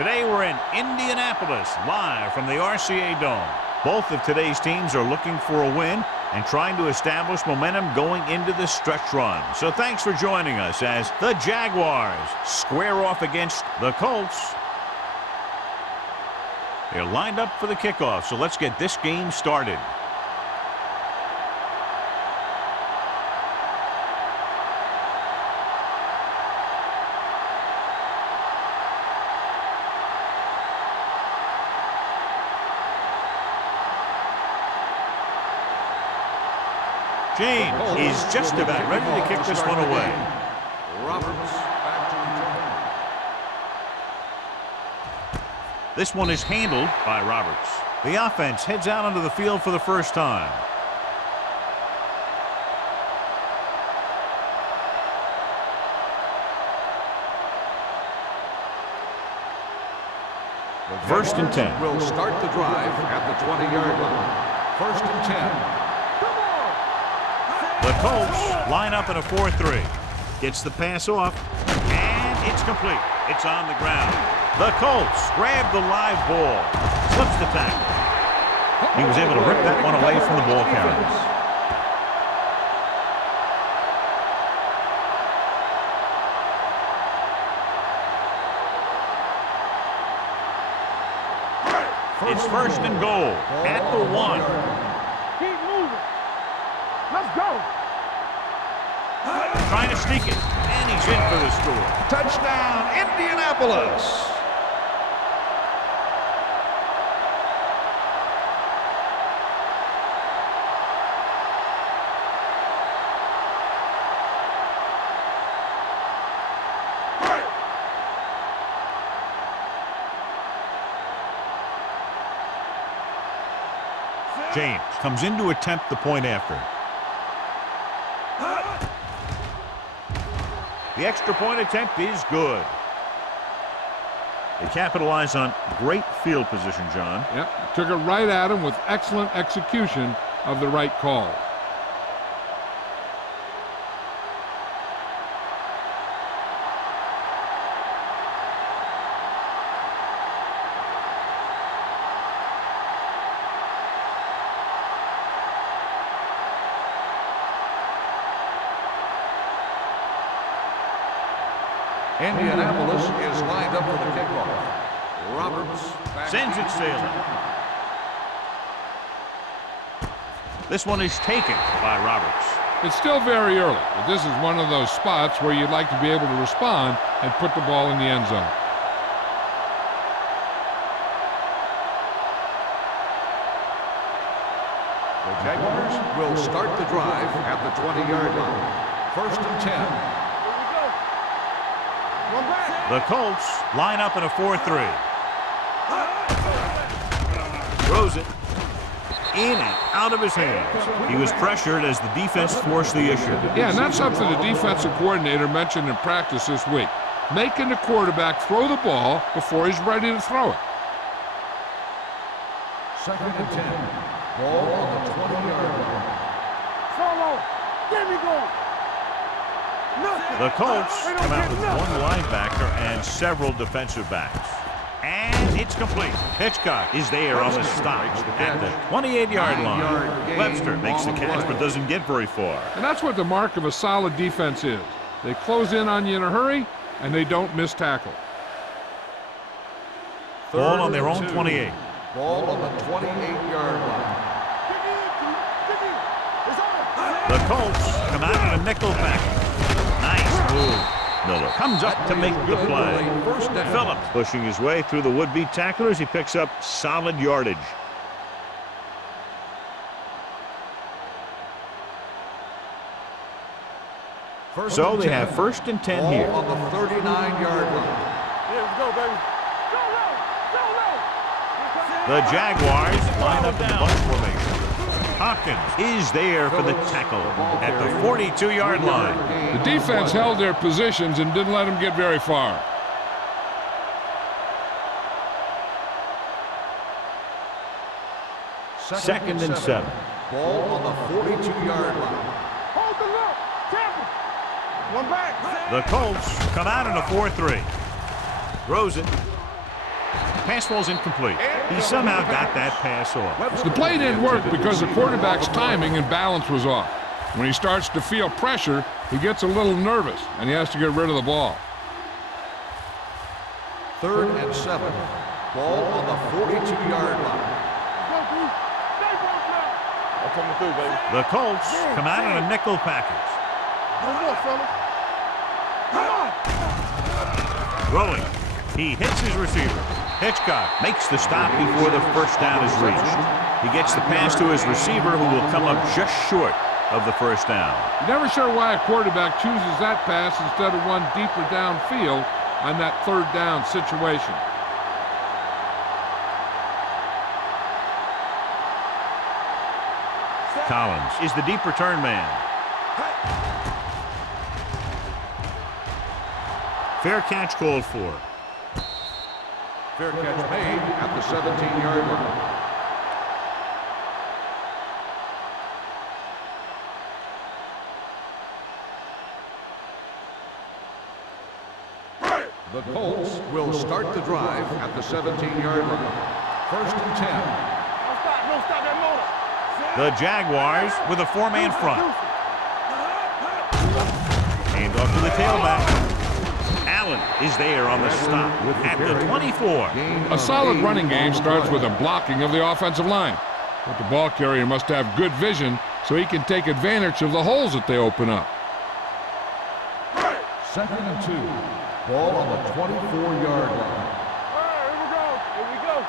Today we're in Indianapolis, live from the RCA Dome. Both of today's teams are looking for a win and trying to establish momentum going into the stretch run. So thanks for joining us as the Jaguars square off against the Colts. They're lined up for the kickoff, so let's get this game started. James is just about ready to kick this one away. Roberts back to return. This one is handled by Roberts. The offense heads out onto the field for the first time. First and 10. Will start the drive at the 20-yard line. First and 10. The Colts line up in a 4-3. Gets the pass off, and it's complete. It's on the ground. The Colts grab the live ball. Slips the tackle. He was able to rip that one away from the ball carriers. It's first and goal at the 1. Keep moving. Let's go. Trying to sneak it, and he's in for the score. Touchdown, Indianapolis. James comes in to attempt the point after. The extra point attempt is good. They capitalize on great field position, John. Yep, took it right at him with excellent execution of the right call. Indianapolis is lined up for the kickoff. Roberts sends it sailing. This one is taken by Roberts. It's still very early, but this is one of those spots where you'd like to be able to respond and put the ball in the end zone. The Jaguars will start the drive at the 20-yard line. First and 10. The Colts line up in a 4-3. Throws it in and out of his hands. He was pressured as the defense forced the issue. Yeah, and that's something the defensive coordinator mentioned in practice this week. Making the quarterback throw the ball before he's ready to throw it. Second and 10. Ball on the 20-yard line. Solo. There we go. The Colts come out with one linebacker and several defensive backs. And it's complete. Hitchcock is there on the stop at the 28-yard line. Webster makes the catch but doesn't get very far. And that's what the mark of a solid defense is. They close in on you in a hurry, and they don't miss tackle. Ball on their own 28. Ball on the 28-yard line. The Colts come out in a nickel package. Nice move. Miller comes up to make the play. Phillips pushing his way through the would-be tacklers. He picks up solid yardage. So they have first and 10 here. On the 39-yard line. Here we go, baby. The Jaguars line up in the bunch formation. Hopkins is there for the tackle at the 42-yard line. The defense held their positions and didn't let them get very far. Second and 7. Ball on the 42-yard line. Hold the look. Tackle. One back. The Colts come out in a 4-3. Throws it. Pass falls incomplete. He somehow got that pass off. The play didn't work because the quarterback's timing and balance was off. When he starts to feel pressure, he gets a little nervous, and he has to get rid of the ball. 3rd and 7. Ball on the 42-yard line. I'm coming through, baby. The Colts come out in a nickel package. No more, fella. Come on. Throwing. He hits his receiver. Hitchcock makes the stop before the first down is reached. He gets the pass to his receiver, who will come up just short of the first down. You're never sure why a quarterback chooses that pass instead of one deeper downfield on that 3rd down situation. Collins is the deep return man. Fair catch called for. Fair catch made at the 17-yard line. The Colts will start the drive at the 17-yard line. 1st and 10. Don't stop that motor. The Jaguars with a 4-man front. Hand off to the tailback. Allen is there on the stop at the 24. A solid running game starts with a blocking of the offensive line. But the ball carrier must have good vision so he can take advantage of the holes that they open up. 2nd and 2. Ball on the 24-yard line. Here we go.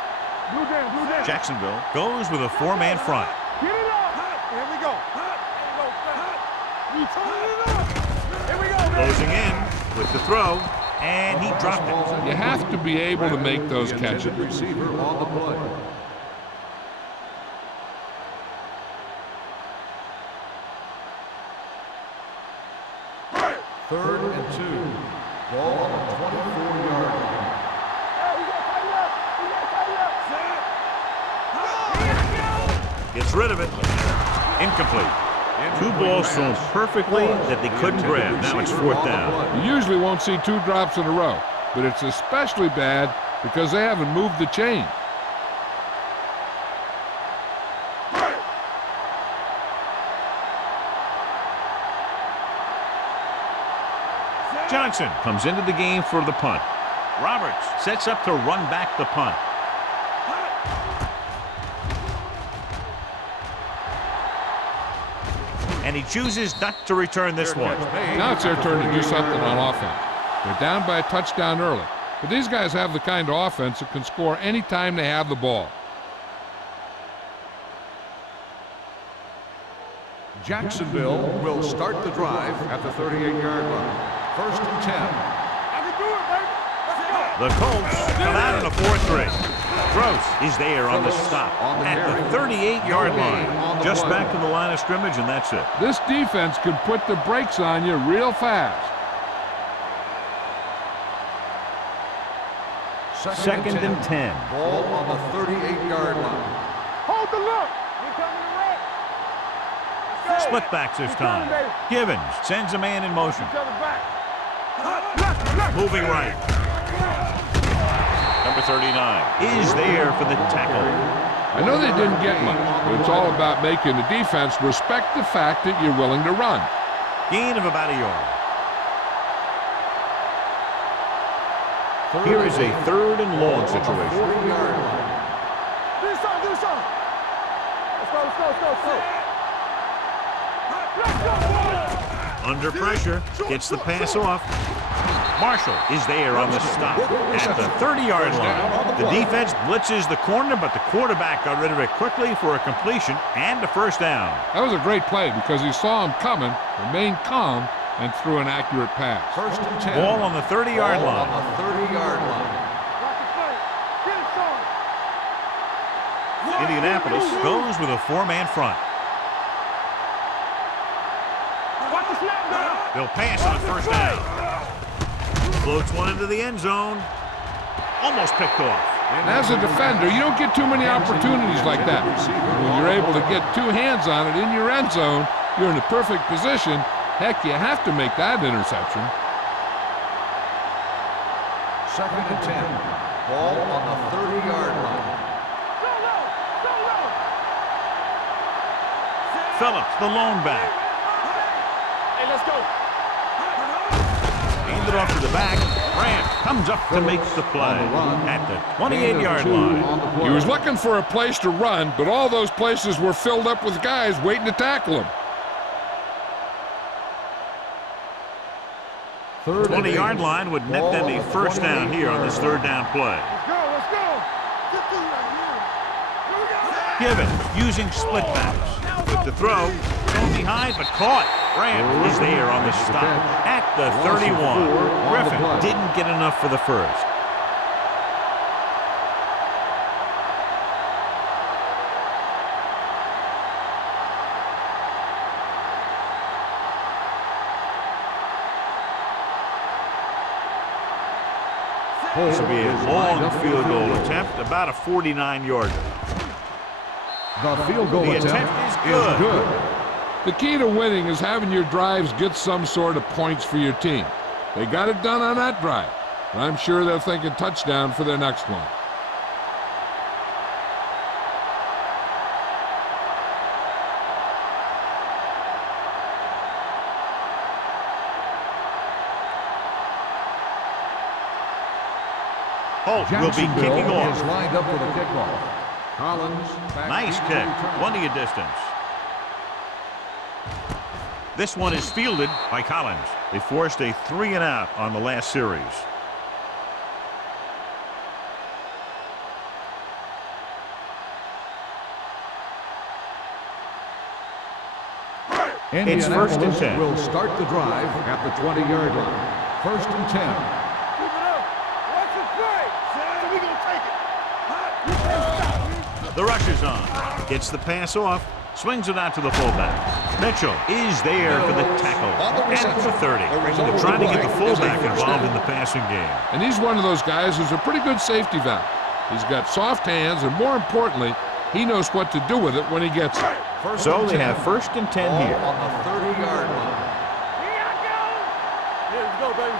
Blue down. Jacksonville goes with a 4-man front. Get it up. Here we go. You turn it up. Here we go, baby. Closing in with the throw, and he dropped it. You have to be able to make those catches. Receiver on the play. Third and 2. Ball on the 24-yard line. Hey, we got tidy up. Gets rid of it. Incomplete. 2 balls thrown perfectly that they couldn't grab. Now it's 4th down. You usually won't see 2 drops in a row, but it's especially bad because they haven't moved the chain. Johnson comes into the game for the punt. Roberts sets up to run back the punt. And he chooses not to return this one. Now it's their turn to do something on offense. They're down by a touchdown early, but these guys have the kind of offense that can score any time they have the ball. Jacksonville will start the drive at the 38-yard line. 1st and 10. I can do it, baby. Let's go. The Colts come out in a 4-3. Gross is there on the stop at the 38-yard line. Just back to the line of scrimmage, and that's it. This defense can put the brakes on you real fast. 2nd and 10. Ball on the 38-yard line. Hold the look. We're coming to red. Let's go. Split backs this time. Givens sends a man in motion. Each other back. Moving right. Number 39 is there for the tackle. I know they didn't get much, but it's all about making the defense respect the fact that you're willing to run. Gain of about a yard. Here is a 3rd and long situation. 40-yard line. Do something. Let's go. Under pressure, gets the pass off. Marshall is there on the stop at the 30-yard line. The defense blitzes the corner, but the quarterback got rid of it quickly for a completion and a first down. That was a great play because he saw him coming, remained calm, and threw an accurate pass. 1st and 10. Ball on the 30-yard line. On the 30-yard line. Watch the play. Get it, Sean. Indianapolis goes with a 4-man front. Watch the snap down. They'll pass on first down. Floats one into the end zone. Almost picked off. And as a defender, you don't get too many opportunities like that. When you're able to get 2 hands on it in your end zone, you're in the perfect position. Heck, you have to make that interception. 2nd and 10. Ball on the 30-yard line. Phillips, the lone back. Hey, let's go. Handed off to the back. Grant comes up to make the play at the 28-yard line. He was looking for a place to run, but all those places were filled up with guys waiting to tackle him. 20-yard line would net them a first down here on this third down play. Let's go, let's go. Get through right here. Given using split backs. With the throw, thrown behind but caught. Grant is there on the stop at the 31. Griffin didn't get enough for the first. This will be a long field goal attempt, about a 49-yarder. The field goal attempt is good. The key to winning is having your drives get some sort of points for your team. They got it done on that drive, and I'm sure they're thinking touchdown for their next one. Holt will be kicking off. Is lined up for the kickoff. Collins. Nice kick, plenty of distance. This one is fielded by Collins. They forced a 3-and-out on the last series. It's first and 10. Will start the drive at the 20-yard line. First and 10. Keep it up. Watch the play. So we gonna take it. You can't stop. The rush is on. Gets the pass off. Swings it out to the fullback. Mitchell is there for the tackle at the 30. They're trying to get the fullback involved in the passing game. And he's one of those guys who's a pretty good safety valve. He's got soft hands, and more importantly, he knows what to do with it when he gets it. So they have first and 10 here. On the 30-yard line. Here I go. Here we go, baby.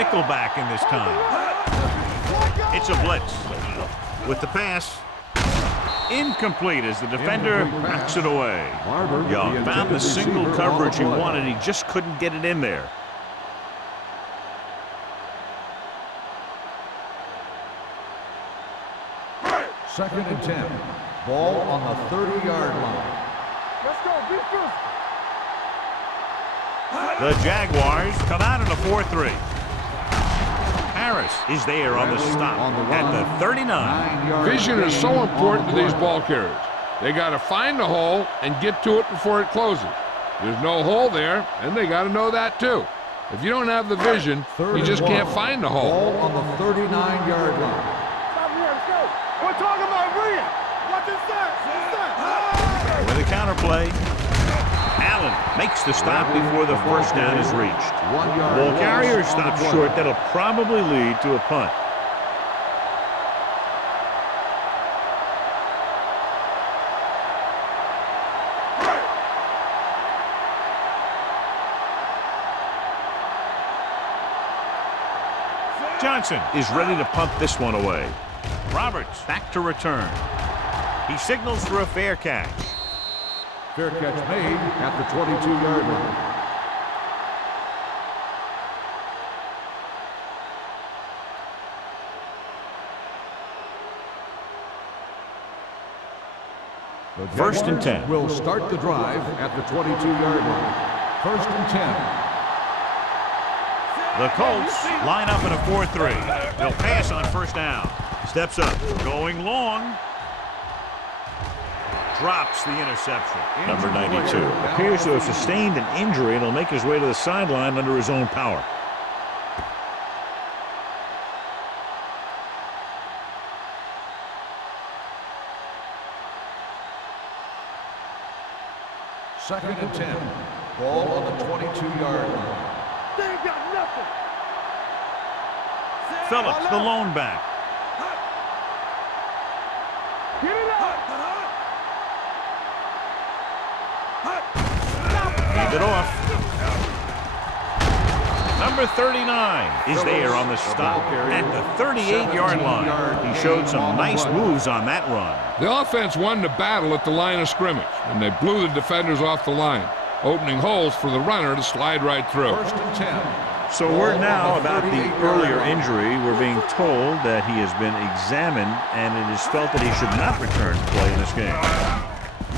Nickelback in this time. It's a blitz. With the pass, incomplete as the defender knocks it away. Young found the single coverage he wanted. He just couldn't get it in there. Second and 10. Ball on the 30-yard line. Let's go. Be good. The Jaguars come out in a 4-3. Harris is there on the stop at the 39. Vision is so important to these ball carriers. They got to find the hole and get to it before it closes. There's no hole there, and they got to know that too. If you don't have the vision, you just can't find the hole. Ball on the 39-yard line. Stop here. Let's go. We're talking about real. Watch this side. With a counterplay, Allen makes the stop before the first down is reached. 1 yard. Ball carrier stops short. That'll probably lead to a punt. Johnson is ready to punt this one away. Roberts back to return. He signals for a fair catch. Fair catch made at the 22-yard line. First and 10. Will start the drive at the 22-yard line. First and 10. The Colts line up in a 4-3. They'll pass on first down. Steps up, going long. Drops the interception. Number 92 appears to have sustained an injury and will make his way to the sideline under his own power. Second and 10. Ball on the 22-yard line. They ain't got nothing. Phillips, the lone back. Get it up. Hand it off. Number 39 is there on the stop at the 38-yard line. He showed some nice moves on that run. The offense won the battle at the line of scrimmage, and they blew the defenders off the line, opening holes for the runner to slide right through. First and 10. So word now about the earlier injury. We're being told that he has been examined, and it is felt that he should not return to play in this game.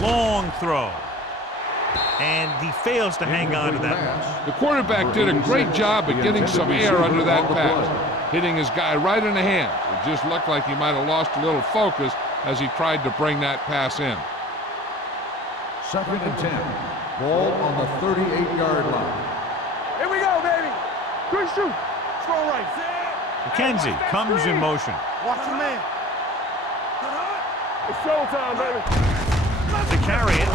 Long throw. And he fails to hang on to that. The quarterback did a great job at getting some air under that pass, hitting his guy right in the hand. It just looked like he might have lost a little focus as he tried to bring that pass in. Second and 10. Ball on the 38-yard line. Here we go, baby. Quick shoot. Throw right. McKenzie comes in motion. Watch your man. It's showtime, baby. To carry it.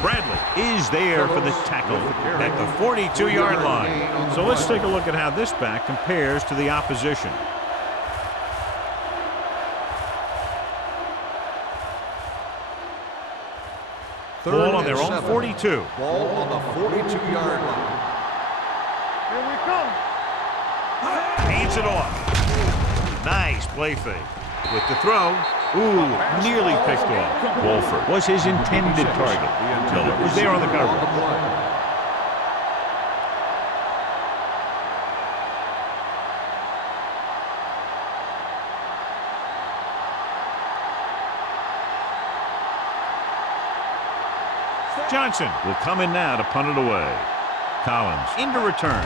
Bradley is there for the tackle at the 42-yard line. So let's take a look at how this back compares to the opposition. Ball on their own 42. Ball on the 42-yard line. Here we come. Hands it off. Nice play fake. With the throw, nearly picked off. Wolford was his intended target. Miller was there on the cover. Johnson will come in now to punt it away. Collins into return.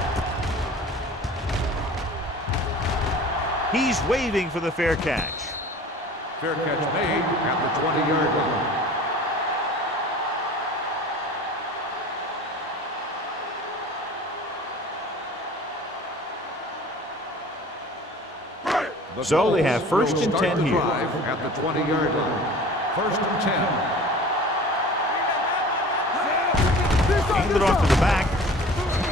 He's waving for the fair catch. Fair catch made at the 20-yard line. So they have first and 10 here. At the 20-yard line. First and 10. Hand it off to the back.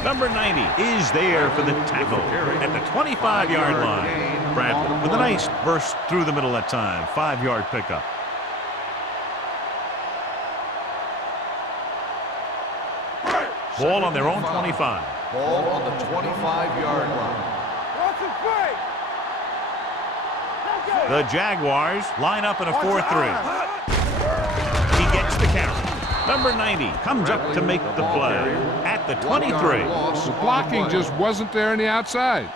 Number 90 is there for the tackle at the 25-yard line. Bradley with a nice burst through the middle that time. 5-yard pickup. Ball on their own 25. Ball on the 25-yard line. Watch him play. The Jaguars line up in a 4-3. He gets the count. Number 90 comes up to make the play at the 23. The blocking just wasn't there on the outside.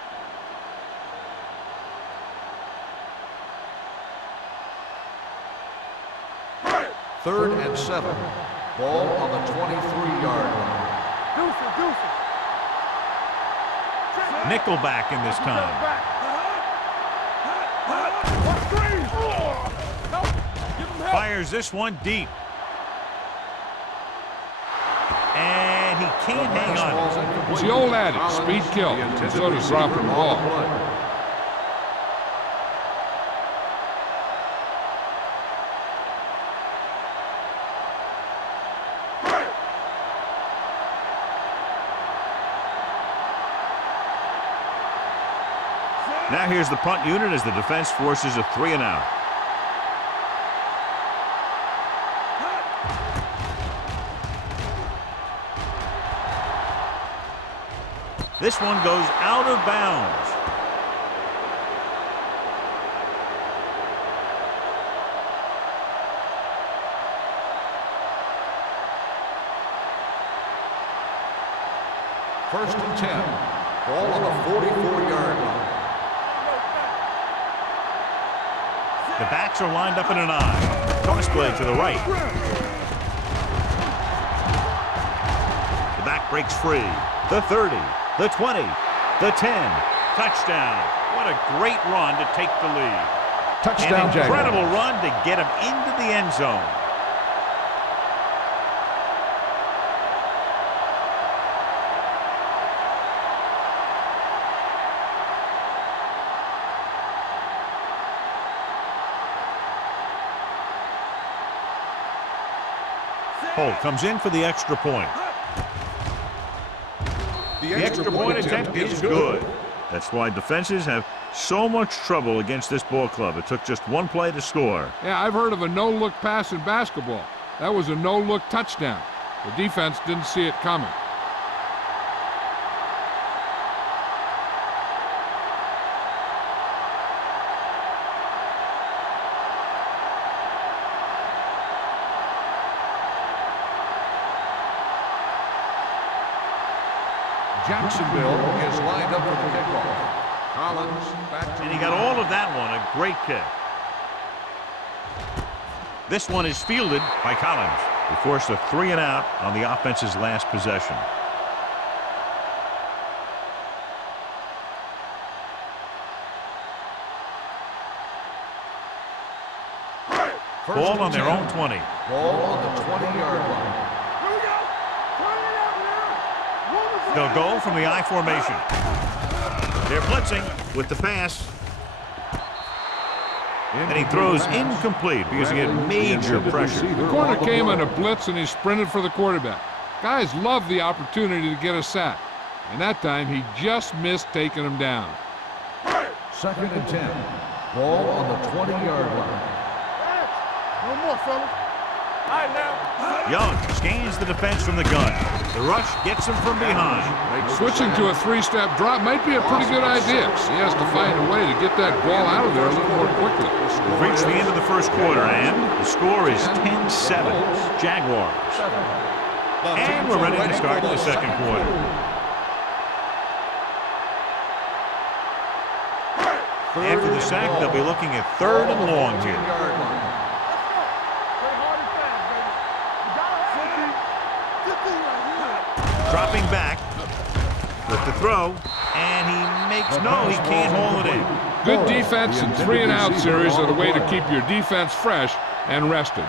Third and 7. Ball on the 23-yard line. Nickelback in this time. Fires this one deep. And he can't hang on. It's the old adage, speed kills, and so does dropping the ball. Now here's the punt unit as the defense forces a 3-and-out. This one goes out of bounds. First and 10. Ball on the 44-yard line. The backs are lined up in an I. Toss play to the right. The back breaks free. The 30, the 20, the 10. Touchdown. What a great run to take the lead. Touchdown, An incredible run to get him into the end zone. Holt comes in for the extra point. The extra point attempt is good. That's why defenses have so much trouble against this ball club. It took just one play to score. Yeah, I've heard of a no-look pass in basketball. That was a no-look touchdown. The defense didn't see it coming. Jacksonville is lined up for the kickoff. Collins back to And he got all of that one. A great kick. This one is fielded by Collins. He forced a 3 and out on the offense's last possession. Ball on their own 20. Ball on the 20-yard line. Here we go. Turn it out now. They'll go from the I formation. They're blitzing with the pass. And he throws incomplete because he had major pressure. The corner came on a blitz and he sprinted for the quarterback. Guys love the opportunity to get a sack. And that time he just missed taking him down. 2nd and 10. Ball on the 20-yard line. No more, fellas. All right, now. Young scans the defense from the gun. The rush gets him from behind. Switching to a 3-step drop might be a pretty good idea. He has to find a way to get that ball out of there a little more quickly. We've reached the end of the first quarter, and the score is 10-7, Jaguars. And we're ready to start the second quarter. After the sack, they'll be looking at 3rd and long here. Dropping back with the throw, and he makes no, he can't hold it in. Good defense and 3 and out series are the way to keep your defense fresh and rested.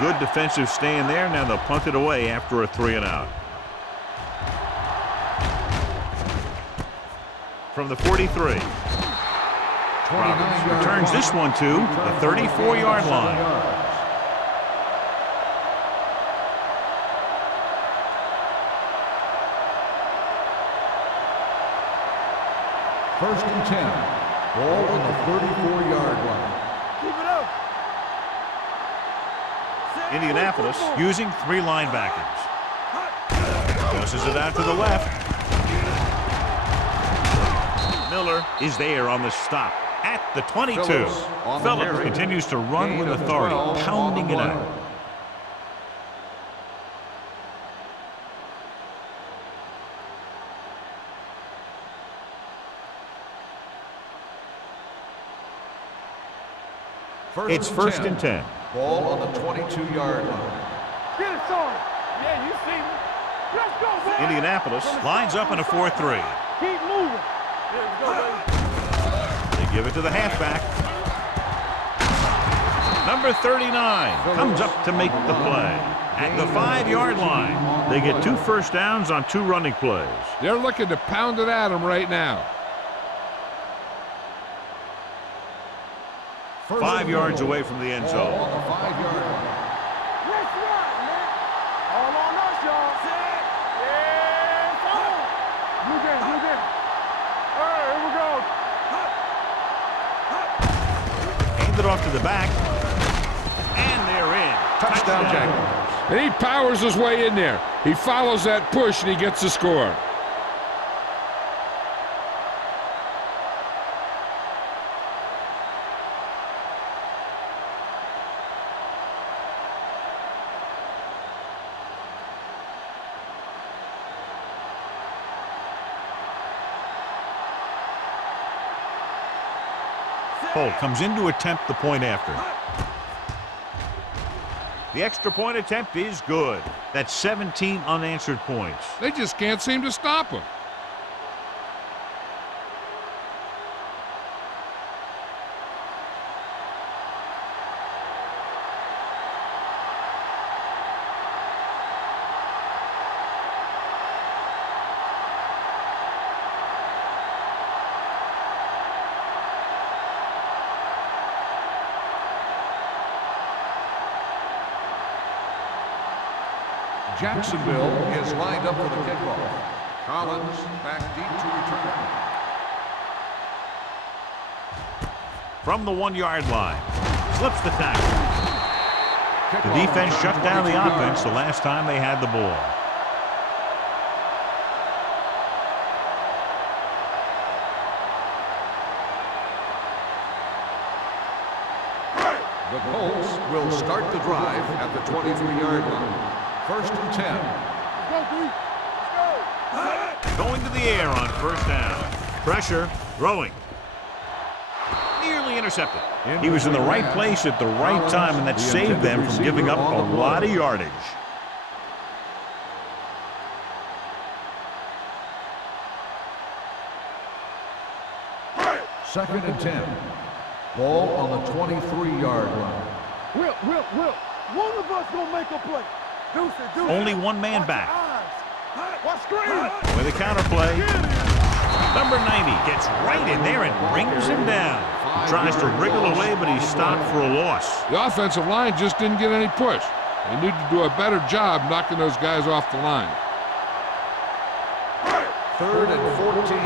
Good defensive stand there. Now they'll punt it away after a 3 and out. From the 43. Roberts returns this one to the 34-yard line. First and 10. Ball on the 34-yard line. Keep it up. Indianapolis using 3 linebackers. Tosses it out to the left. Miller is there on the stop at the 22. Phillips continues to run with authority, pounding it out. It's 1st and 10. Ball on the 22-yard line. Get it, son. Yeah, you see me. Let's go, boy. Indianapolis lines up in a 4-3. Keep moving. There we go, baby. They give it to the halfback. Number 39 comes up to make the play. At the 5-yard line, they get 2 first downs on 2 running plays. They're looking to pound it at him right now. 5 yards away from the end zone. On the 5-yard line. Let's run, man. All on us, y'all. Set. Yeah, forward. New game, new game. All right, here we go. Hand it off to the back. And they're in. Touchdown, Jaguars. And he powers his way in there. He follows that push and he gets the score. Holt comes in to attempt the point after. The extra point attempt is good. That's 17 unanswered points. They just can't seem to stop him. Jacksonville is lined up for the kickoff. Collins back deep to return. From the 1-yard line. Slips the tackle. The defense shut down the offense the last time they had the ball. The Colts will start the drive at the 23-yard line. First and 10. Go, D. Let's go. Going to the air on first down. Pressure, throwing. Nearly intercepted. He was in the right place at the right time, and that saved them from giving up a lot of yardage. Second and 10. Ball on the 23-yard line. Will. One of us gonna make a play. Deuce it. Only one man back. Watch screen. With a counterplay. Number 90 gets right in there and brings him down. Tries to wriggle away, but he's stopped for a loss. The offensive line just didn't get any push. They need to do a better job knocking those guys off the line. Third and 14.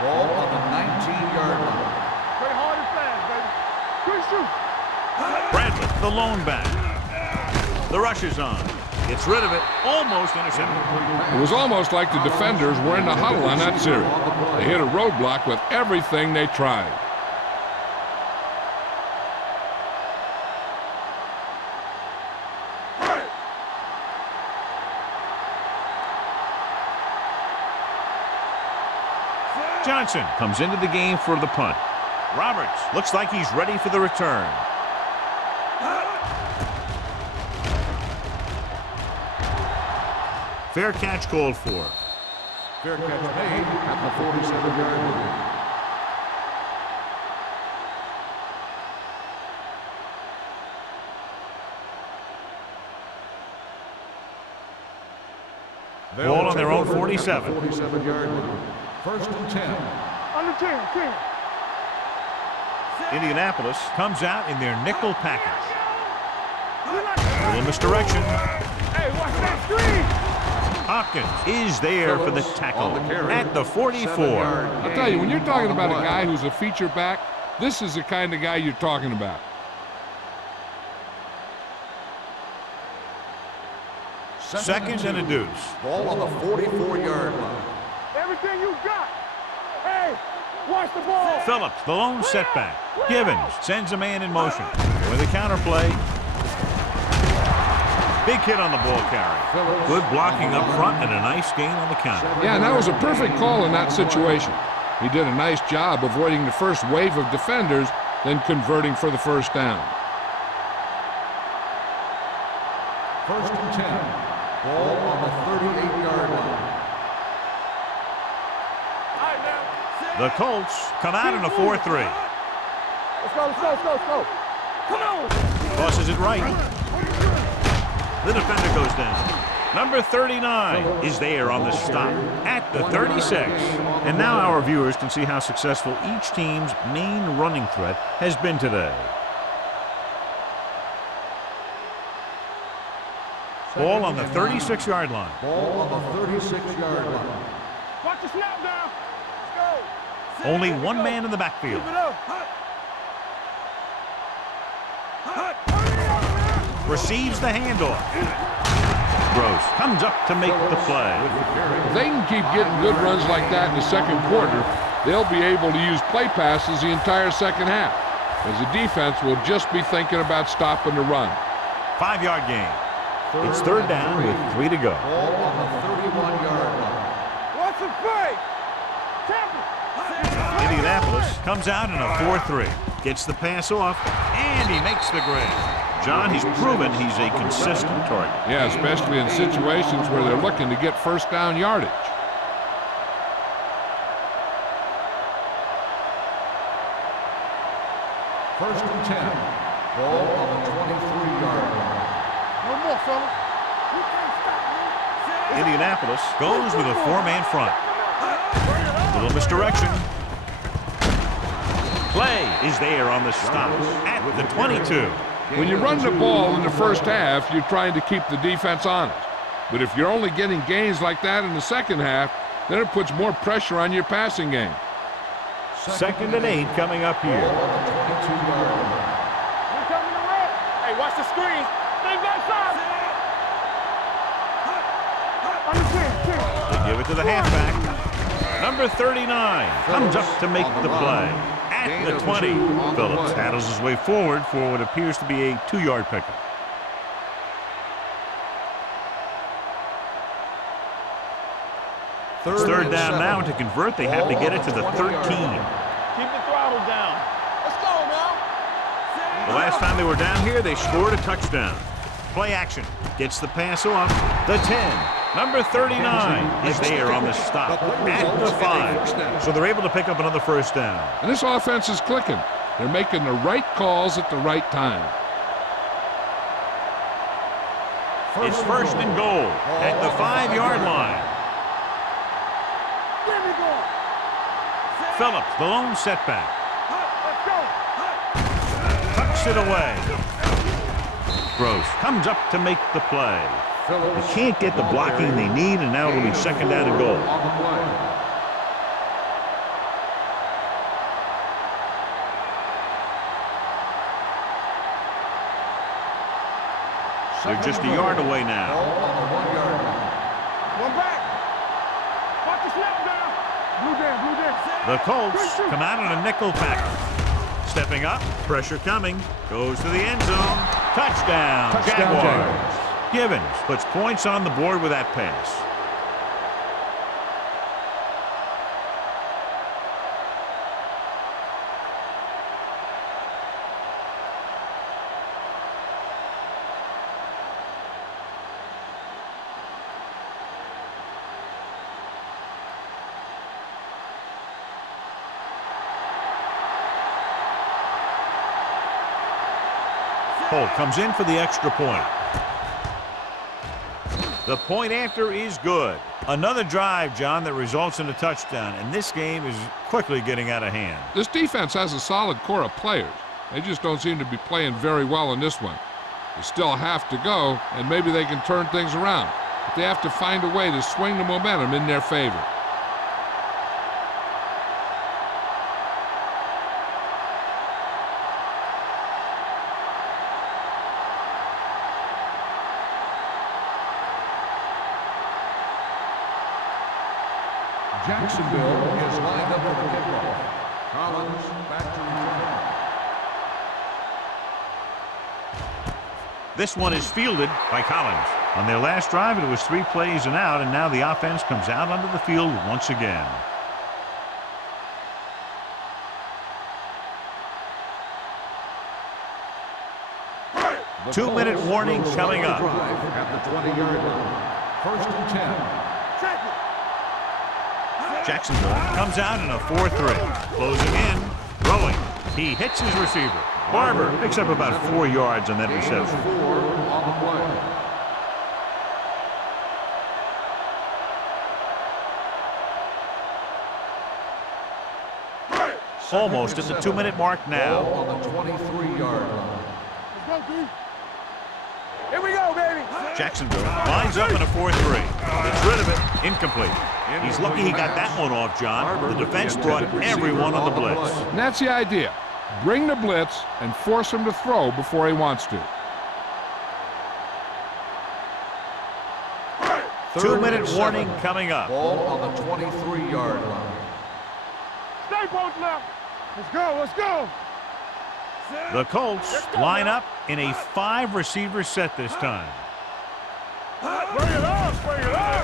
Ball on the 19-yard line. Play hard and fast, baby. Good shoot. Bradley, the lone back. The rush is on. Gets rid of it. Almost intercepted. It was almost like the defenders were in the huddle on that series. They hit a roadblock with everything they tried. Johnson comes into the game for the punt. Roberts looks like he's ready for the return. Fair catch called for. Fair catch made at the 47-yard line. Ball on their own 47. 47-yard line. First and 10. Under 10. Indianapolis comes out in their nickel package. A little misdirection. Hey, watch that screen. Hopkins is there for the tackle at the 44. I'll tell you, when you're talking about a guy who's a feature back, this is the kind of guy you're talking about. Second and a deuce. Ball on the 44-yard line. Everything you got. Hey, watch the ball. Phillips, the lone setback. Givens sends a man in motion with a counterplay. Big hit on the ball carry. Good blocking up front and a nice gain on the counter. Yeah, and that was a perfect call in that situation. He did a nice job avoiding the first wave of defenders, then converting for the first down. First and 10. Ball on the 38-yard line. The Colts come out in a 4-3. Let's go. Come on. Tosses it right. The defender goes down. Number 39 is there on the stop at the 36. And now our viewers can see how successful each team's main running threat has been today. Ball on the 36-yard line. Ball on the 36-yard line. Watch the snap down. Let's go. Only one man in the backfield. Keep it up. Receives the handoff. Gross comes up to make the play. If they can keep getting good runs like that in the second quarter, they'll be able to use play passes the entire second half, as the defense will just be thinking about stopping the run. 5-yard gain. It's third down with 3 to go. Ball on the 31-yard line. Watch the play. Indianapolis comes out in a 4-3. Gets the pass off, and he makes the grab. John, he's proven he's a consistent target. Yeah, especially in situations where they're looking to get first down yardage. First and 10. Ball on the 23-yard line. No more, fellas. You can't stop me. Indianapolis goes with a 4-man front. Little misdirection. Play is there on the stop at the 22. When you run the ball in the first half, you're trying to keep the defense honest. But if you're only getting gains like that in the second half, then it puts more pressure on your passing game. Second and 8 coming up here. Ball on the 22-yard line. We're coming to red. Hey, watch the screen. Stay back side. They give it to the halfback. Number 39 comes up to make the play at Gain the of 20. 2 on the Phillips play. paddles his way forward for what appears to be a 2-yard pickup. It's third down now. To convert, they have to get it to the 13. Keep the throttle down. Let's go now. The last time they were down here, they scored a touchdown. Play action. Gets the pass off. The 10. Number 39 is there on the stop at the 5. So they're able to pick up another first down. And this offense is clicking. They're making the right calls at the right time. It's first and goal at the 5-yard line. Phillips, the lone setback. Tucks it away. Gross comes up to make the play. They can't get the blocking they need, and now it'll be second down and goal. On the play. They're just a yard away now. Ball on the 1-yard line. One back. Watch the snap down. Blue down. The Colts come out in a nickel package. Stepping up, pressure coming, goes to the end zone. Touchdown, Jaguars. Givens puts points on the board with that pass. Holt comes in for the extra point. The point after is good. Another drive, John, that results in a touchdown, and this game is quickly getting out of hand. This defense has a solid core of players. They just don't seem to be playing very well in this one. They still have to go, and maybe they can turn things around. But they have to find a way to swing the momentum in their favor. Jacksonville is lined up for the kickoff. Collins back to return. This one is fielded by Collins. On their last drive, it was 3 plays and out, and now the offense comes out onto the field once again. The 2-minute Colts warning will coming start up. the drive at the 20-yard line. First and 10. Jacksonville comes out in a 4-3. Closing in, throwing. He hits his receiver. Barber picks up about 4 yards on that Gain of reception. 4 on the play. Almost at the 2-minute mark Ball now. on the 23-yard line. Let's go, D. Here we go, baby. Jacksonville lines up in a 4-3. Gets rid of it. Incomplete. He's lucky he got that one off, John. The defense brought everyone on the blitz. And that's the idea. Bring the blitz and force him to throw before he wants to. 2-minute warning coming up. Ball on the 23-yard line. Stay post left. Let's go. The Colts line up in a 5-receiver set this time. Bring it up.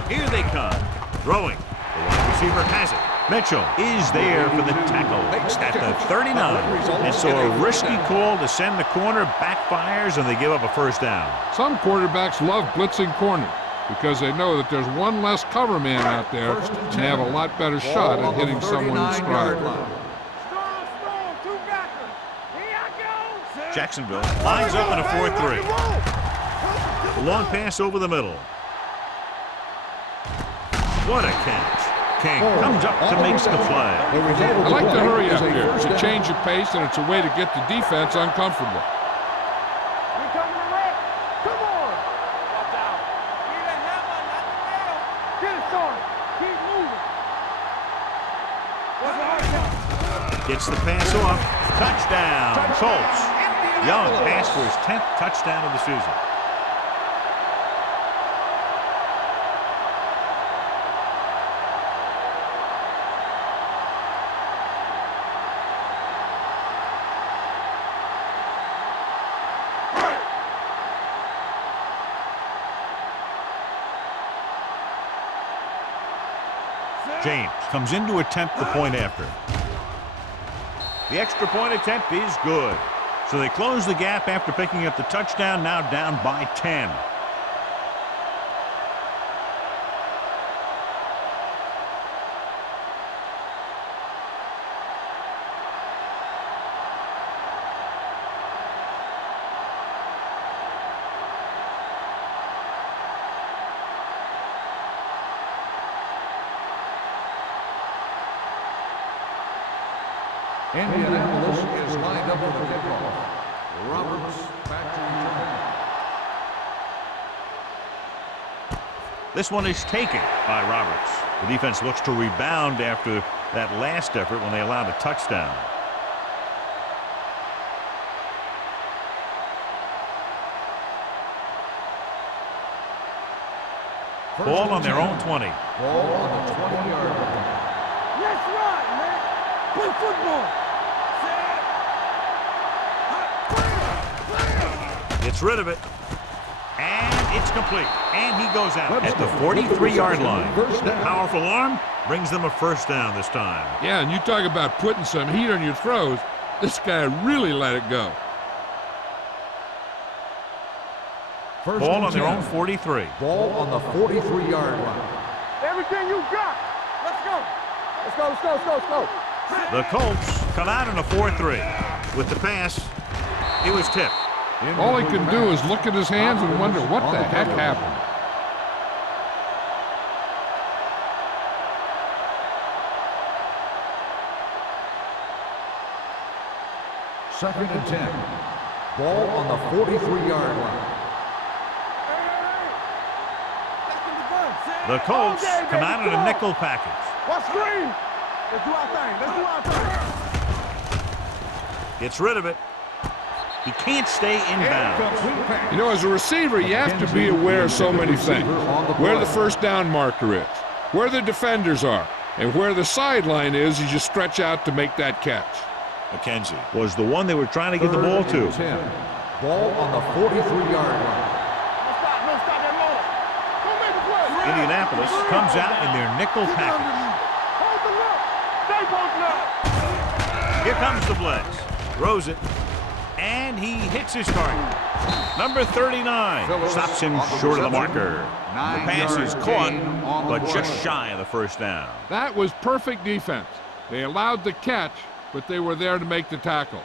Here they come. Throwing. The wide receiver has it. Mitchell is there for the tackle at the 39. And so a risky call to send the corner backfires, and they give up a first down. Some quarterbacks love blitzing corners because they know that there's one less cover man out there and they have a lot better shot at hitting someone in stride. Strong, two backers. Here I go. Jacksonville lines up in a 4-3. The long pass over the middle. What a catch. King comes up to make the play. I like to hurry up here. It's a change of pace, and it's a way to get the defense uncomfortable. We coming to wreck. Come on. Watch out. Get the hammer, not the nail. Get it started. Keep moving. What's the hard count? Gets the pass off. Touchdown, Colts. Young pass for his 10th touchdown of the season. James comes in to attempt the point after. The extra point attempt is good. So they close the gap after picking up the touchdown, now down by 10. Indianapolis is lined up for the kickoff. Roberts back to return. This one is taken by Roberts. The defense looks to rebound after that last effort when they allowed a touchdown. Ball on their own 20. Ball on the 20-yard line. Let's run, man. Play football. Gets rid of it. And it's complete. And he goes out at the 43-yard line. Powerful arm brings them a first down this time. Yeah, and you talk about putting some heat on your throws. This guy really let it go. Ball on their own 43. Ball on the 43-yard line. Everything you got. Let's go. Let's go, let's go, let's go, let's go. The Colts come out in a 4-3. With the pass, it was tipped. All he could do is look at his hands and wonder what the heck happened. Second and 10. Ball on the 43-yard line. The Colts come out in a nickel package. What screen? Let's do our thing. Let's do our thing. Gets rid of it. He can't stay inbounds. You know, as a receiver, you have to be aware of so many things. Where the first down marker is, where the defenders are, and where the sideline is as you stretch out to make that catch. McKenzie was the one they were trying to get the ball to. 10. Ball on the 43-yard line. Indianapolis comes out in their nickel package. Here comes the blitz. Throws it. And he hits his target. Number 39 stops him short of the marker. The pass is caught, but just shy of the first down. That was perfect defense. They allowed the catch, but they were there to make the tackle.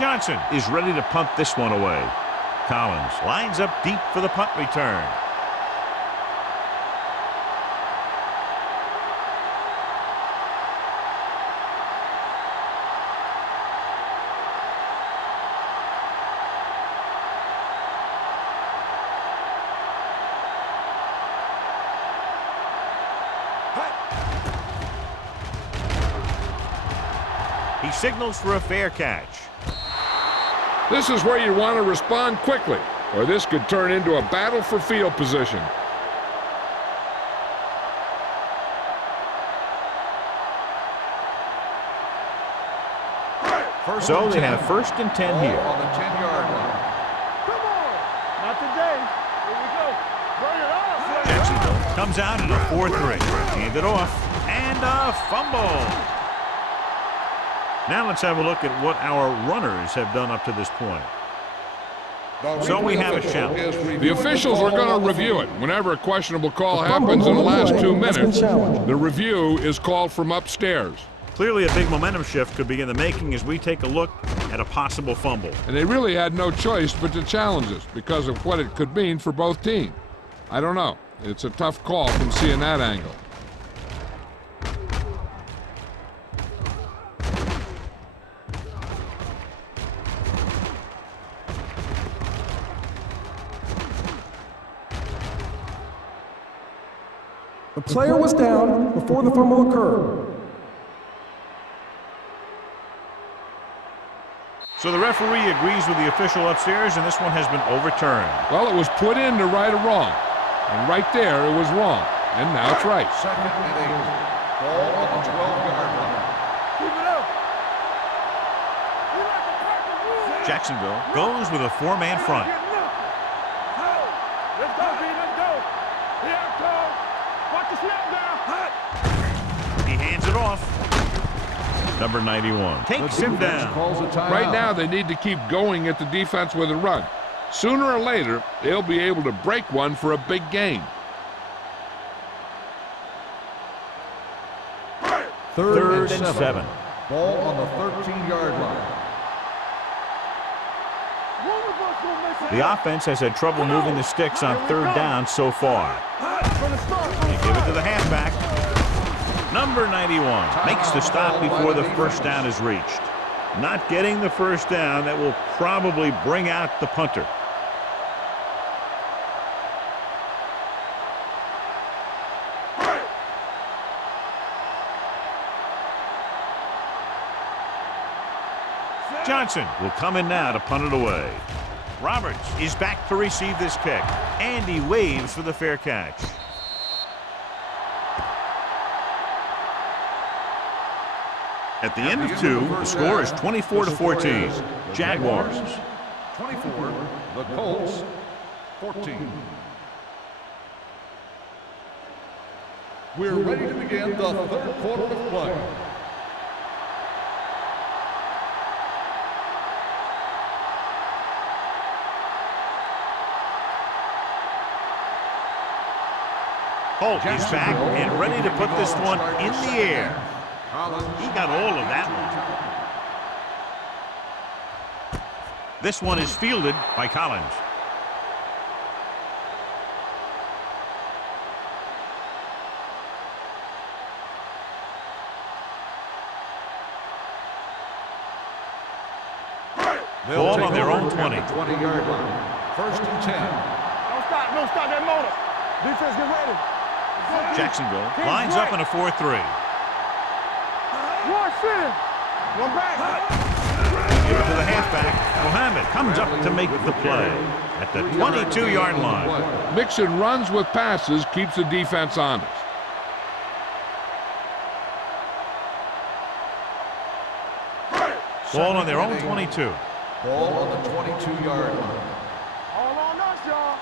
Johnson is ready to punt this one away. Collins lines up deep for the punt return. He signals for a fair catch. This is where you want to respond quickly, or this could turn into a battle for field position. So they have first and 10 here. On the 10-yard line. Come on. Not today. Here we go. Bring it on. Jacksonville comes out in a 4-3. Hand it off. And a fumble. Now let's have a look at what our runners have done up to this point. So we have a shout. The officials are going to review it. Whenever a questionable call happens in the last 2 minutes, the review is called from upstairs. Clearly a big momentum shift could be in the making as we take a look at a possible fumble. And they really had no choice but to challenge us because of what it could mean for both teams. I don't know. It's a tough call from seeing that angle. The player was down before the fumble occurred. So the referee agrees with the official upstairs, and this one has been overturned. Well, it was put in to right a wrong. And right there, it was wrong. And now it's right. Second and 8. Ball on the 12-yard line. Keep it up. We like to crack the rule. Jacksonville goes with a four-man front. Let's go, B, let's go. Here I come. Watch the snap down. He hands it off. Number 91 takes him down. Right now, they need to keep going at the defense with a run. Sooner or later, they'll be able to break one for a big gain. Third and 7. Ball on the 13-yard line. The offense has had trouble moving the sticks on third down so far. They give it to the halfback. Number 91 makes the stop before the first down is reached. Not getting the first down, that will probably bring out the punter. Johnson will come in now to punt it away. Roberts is back to receive this kick, and he waves for the fair catch. At the end of 2, the score is 24-14. Jaguars. 24, the Colts, 14. We're ready to begin the third quarter of play. Holt is back and ready to put this one in the air. He got all of that one. This one is fielded by Collins. Ball on their own 20. 20-yard line. First and 10. Don't stop that motor. Defense, get ready. Jacksonville lines up in a 4-3. One sin. One back. Give it to the halfback. Mohammed comes up to make the play at the 22-yard line. Mixing runs with passes keeps the defense honest. Ball on their own 22. Ball on the 22-yard line. All on us, y'all.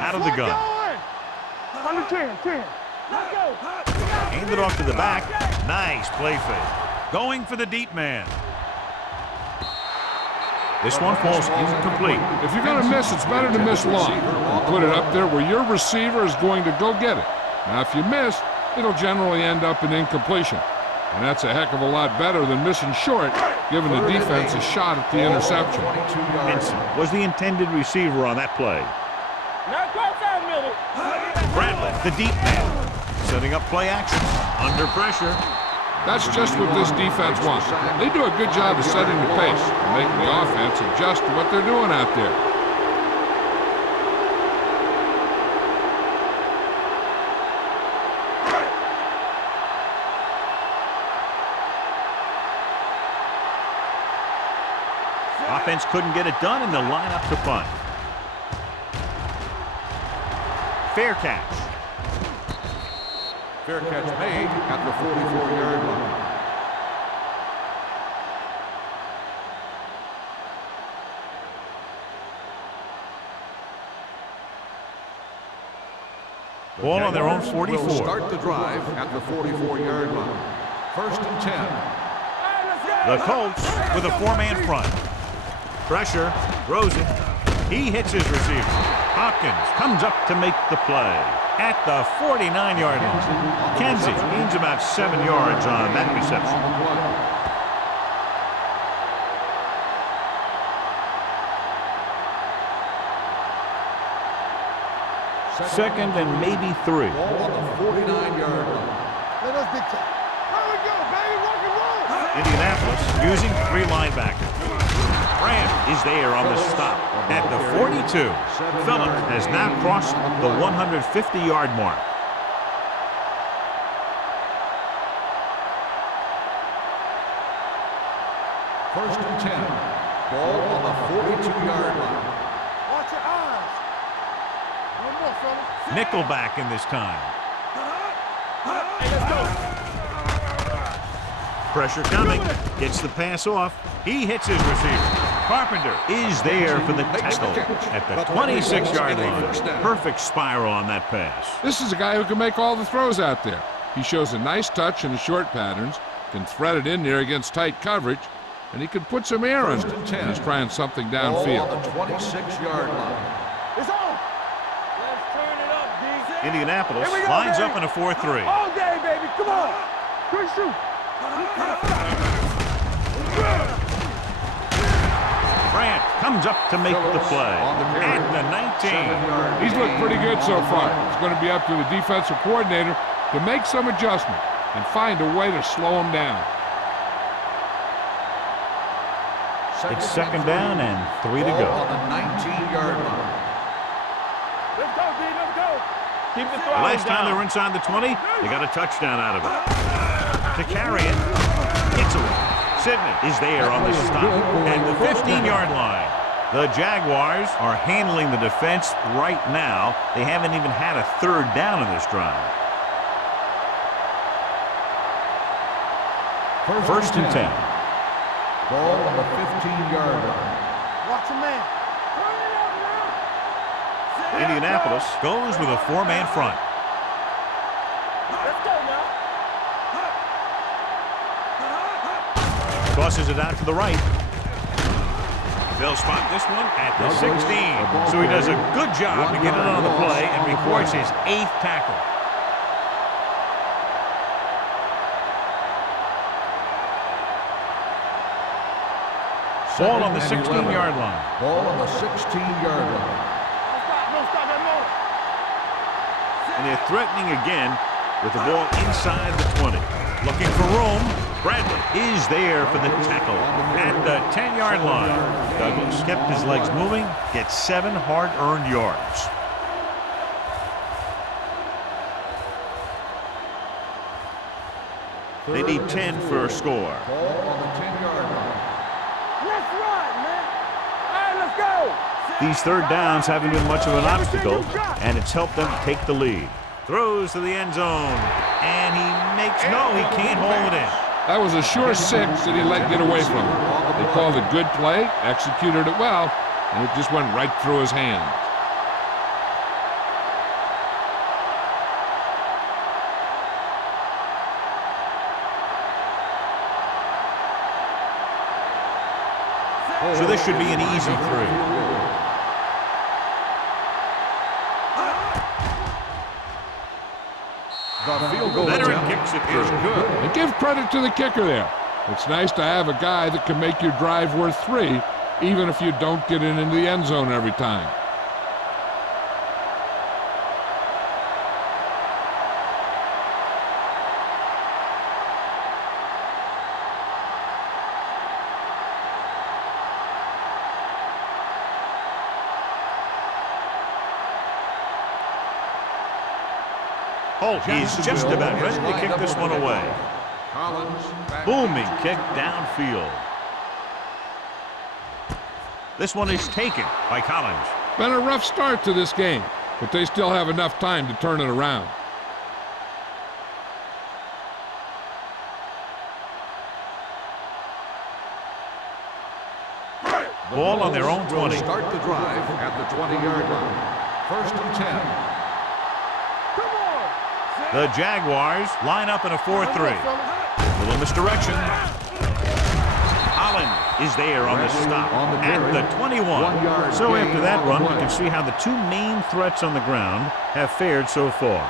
Out of the gun. Under 10. Let's go. Hand it off to the back. Nice play fake. Going for the deep man. This one falls incomplete. If you're going to miss, it's better to miss long. You put it up there where your receiver is going to go get it. Now, if you miss, it'll generally end up in incompletion. And that's a heck of a lot better than missing short, giving the defense a shot at the interception. Henson was the intended receiver on that play. Bradley, the deep man, setting up play action. Under pressure. That's just what this defense wants. They do a good job of setting the pace and making the offense adjust to what they're doing out there. Offense couldn't get it done, and they'll line up to punt. Fair catch. Fair catch made at the 44-yard line. Ball on their own 44. Will start the drive at the 44-yard line. First and 10. The Colts with a four-man front. Pressure, throws it. He hits his receiver. Hopkins comes up to make the play at the 49-yard line. Kenzie gains about 7 yards on that reception. Second and maybe 3. Ball on the 49-yard line. Let us dictate. Here we go, baby. Rock and roll. Indianapolis using 3 linebackers. Grant is there on the stop at the 42. Phillips has now crossed the 150-yard mark. First and 10. Ball on the 42-yard line. Watch your eyes. One more, fellas. Nickelback in this time. Hey, let's go. Pressure coming. Gets the pass off. He hits his receiver. Carpenter is there for the tackle at the 26-yard line. Perfect spiral on that pass. This is a guy who can make all the throws out there. He shows a nice touch in the short patterns, can thread it in there against tight coverage, and he can put some air on it. He's trying something downfield. Ball on the 26-yard line. It's on. Let's turn it up, D. Indianapolis Here we go, lines baby. up in a 4-3. All day, baby. Come on. Quick shoot. Grant comes up to make the play at the 19. He's looked pretty good so far. It's going to be up to the defensive coordinator to make some adjustment and find a way to slow him down. It's second down and 3 to go. On the 19-yard line. Let's go, D. Let's go. Keep the throw Last time they were inside the 20, they got a touchdown out of it. To carry it, gets away. Sidney is there on the stop at the 15-yard line. The Jaguars are handling the defense right now. They haven't even had a third down in this drive. First and 10. Ball on the 15-yard line. Watch your man. Turn it up now. Indianapolis goes with a 4-man front. Let's go now. Tosses it out to the right. They'll spot this one at the 16. So he does a good job to get it on the play and records his 8th tackle. Ball on the 16-yard line. Ball on the 16-yard line. Don't stop that motor. And they're threatening again with the ball inside the 20. Looking for room. Bradley is there for the tackle at the 10-yard line. Douglas kept his legs moving, gets 7 hard-earned yards. They need 10 for a score. Ball on the 10-yard line. Let's run, man. All right, let's go. These third downs haven't been much of an obstacle, and it's helped them take the lead. Throws to the end zone, and he makes no, he can't hold it in. That was a sure 6 that he let get away from him. They called it good play, executed it well, and it just went right through his hands. So this should be an easy 3. The field goal Veteran attempt kicks it is through. good. And give credit to the kicker there. It's nice to have a guy that can make your drive worth 3, even if you don't get it into the end zone every time. Holt is just about ready to kick this one away. Collins back. Booming kick downfield. This one is taken by Collins. Been a rough start to this game, but they still have enough time to turn it around. Ball on their own 20. Start the drive at the 20-yard line. First and 10. Come on. The Jaguars line up in a 4-3. Little misdirection. Holland is there on the stop at the 21. So after that run, we can see how the 2 main threats on the ground have fared so far.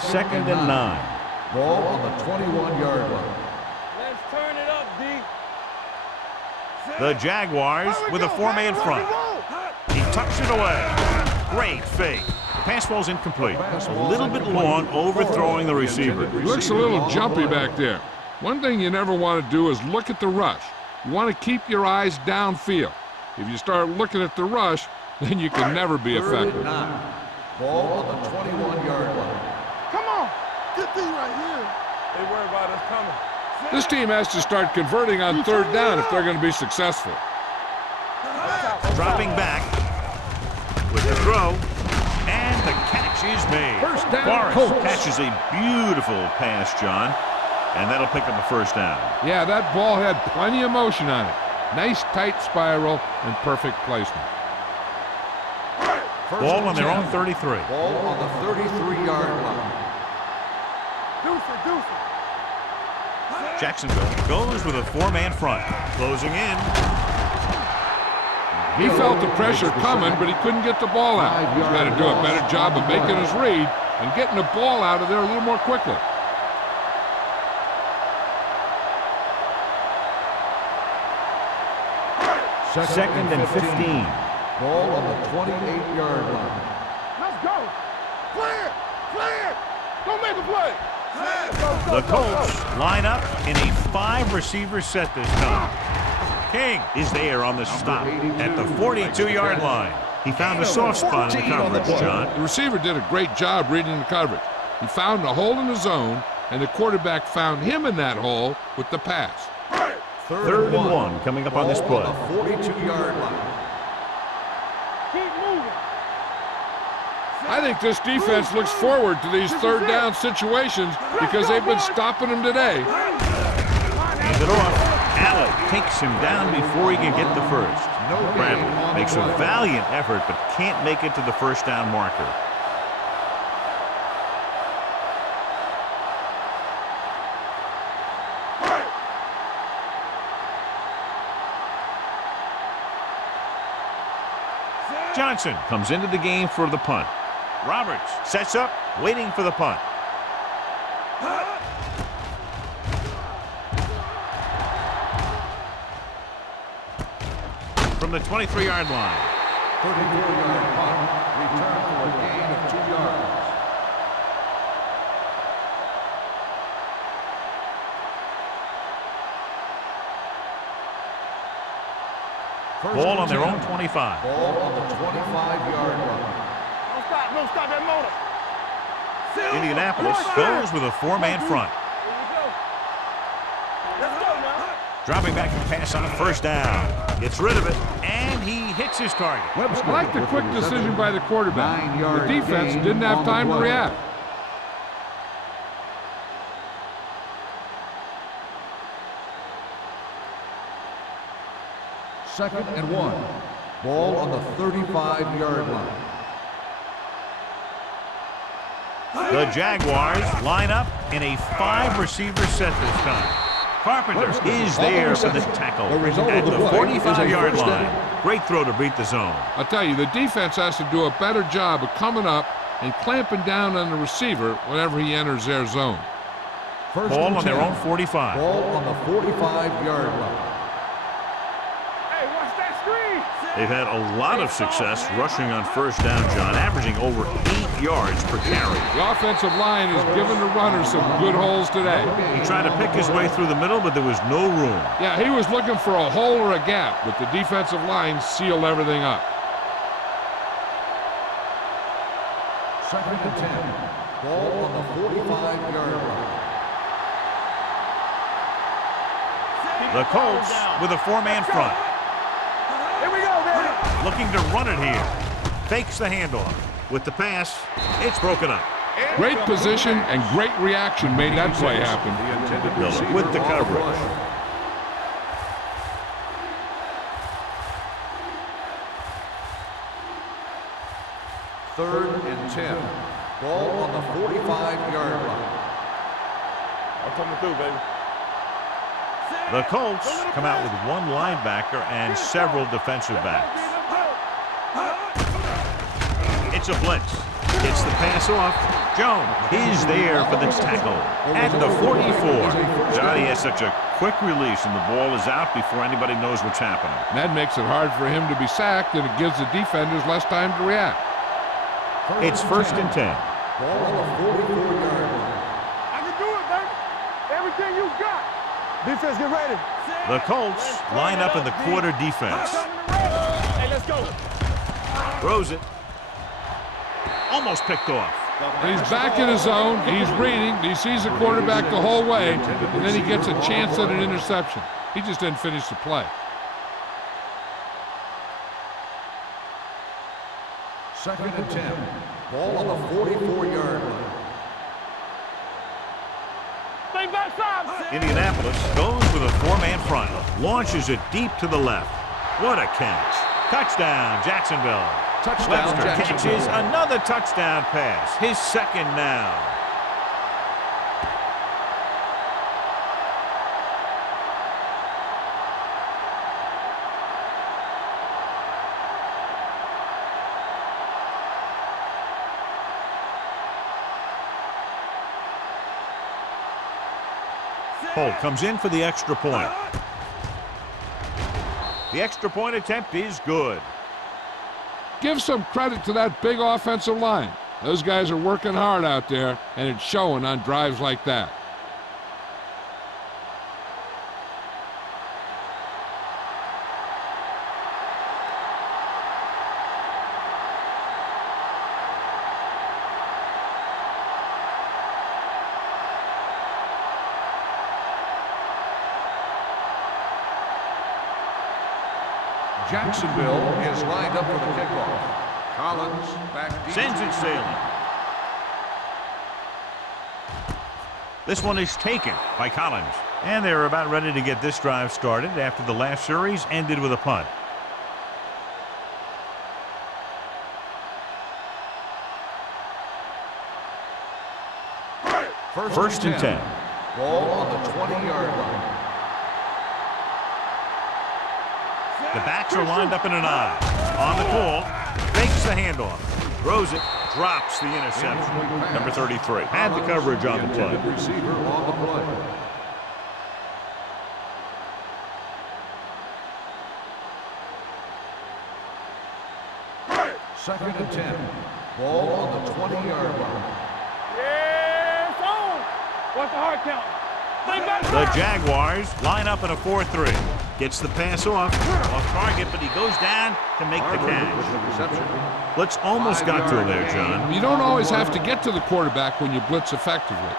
Second and 9. Ball on the 21-yard line. Let's turn it up, D. The Jaguars with a 4-man front. He tucks it away. Great fake. The pass ball's incomplete. A little bit long, overthrowing the receiver. He looks a little jumpy back there. One thing you never want to do is look at the rush. You want to keep your eyes downfield. If you start looking at the rush, then you can never be effective. Ball on the 21-yard line. Come on. Get D right here. They worry about us coming. This team has to start converting on third down if they're going to be successful. Dropping back with the throw, and the catch is made. First down, Forrest Colts. catches a beautiful pass, John, and that'll pick up a first down. Yeah, that ball had plenty of motion on it. Nice tight spiral and perfect placement. Ball on their own 33. Ball on the 33-yard line. Deuce it. Jacksonville goes with a four-man front. Closing in. He felt the pressure coming, but he couldn't get the ball out. He's got to do a better job of making his read and getting the ball out of there a little more quickly. Second and 15. Ball on the 28-yard line. Let's go. Clear. Don't make a play. The Colts line up in a 5-receiver set this time. King is there on the stop at the 42-yard line. He found a soft spot in the coverage, John. The receiver did a great job reading the coverage. He found a hole in the zone, and the quarterback found him in that hole with the pass. Third and one coming up on this play. Ball on the 42-yard line. Keep moving. I think this defense looks forward to these third down situations because they've been stopping them today. Hands it off. Allen takes him down before he can get the first. Bradley makes a valiant effort but can't make it to the first down marker. Johnson comes into the game for the punt. Roberts sets up, waiting for the punt. From the 23-yard line. 34-yard punt. Return for a gain of 2 yards. Ball on their own 25. Ball on the 25-yard line. Don't stop that motor. Indianapolis goes with a four-man front. Here we go. Let's go now. Dropping back to pass on a first down. Gets rid of it, and he hits his target. I like the quick decision by the quarterback. 9-yard The defense gain didn't have on the time to play. react. Second and 1. Ball on the 35-yard line. The Jaguars line up in a 5-receiver set this time. Carpenter is there for the tackle at the 45-yard line. Great throw to beat the zone. I'll tell you, the defense has to do a better job of coming up and clamping down on the receiver whenever he enters their zone. First Ball and on their 10. own 45. Ball on the 45-yard line. Hey, watch that screen. They've had a lot of success rushing on first down, John, averaging over 8 yards per carry. The offensive line has given the runners some good holes today. He tried to pick his way through the middle, but there was no room. Yeah, he was looking for a hole or a gap, but the defensive line sealed everything up. Second and 10. Ball on the 45-yard line. The Colts with a four-man front. Here we go, baby. Looking to run it here. Fakes the handoff. With the pass, it's broken up. Great position and great reaction made that play happen. The intended Miller receiver with the on coverage. rush. Third and 10. Ball on the 45-yard line. I'm coming through, baby. The Colts come out with one linebacker and several defensive backs. It's a blitz. Gets the pass off. Jones is there for the tackle at the 44. Johnny has such a quick release, and the ball is out before anybody knows what's happening. And that makes it hard for him to be sacked, and it gives the defenders less time to react. It's first and 10. Ball on the 44-yard line. I can do it, baby. Everything you got. Defense, get ready. The Colts line up in the quarter defense. Hey, let's go. Throws it. Almost picked off. He's back in his zone. He's reading. He sees the quarterback the whole way, and then he gets a chance at an interception. He just didn't finish the play. Second and 10. Ball on the 44-yard line. Stay backside. Indianapolis goes with a four-man front. Launches it deep to the left. What a catch. Touchdown, Jacksonville. Touchdown, Webster Jacksonville. catches another touchdown pass. His second now. Holt comes in for the extra point. The extra point attempt is good. Give some credit to that big offensive line. Those guys are working hard out there, and it's showing on drives like that. Jacksonville is lined up for the kickoff. Collins back deep. Sends it sailing. This one is taken by Collins. And they're about ready to get this drive started after the last series ended with a punt. First and 10. Ball on the 20-yard line. The backs are lined up in an I. On the call, fakes the handoff, throws it, drops the interception. Number 33 had the coverage on the play. Receiver on the play. Second and 10. Ball on the 20-yard line. Yeah, it's on. What's the hard count? Stay backside. The Jaguars line up in a 4-3. Gets the pass off target, but he goes down to make the catch. Blitz almost got to him there, John. You don't always have to get to the quarterback when you blitz effectively.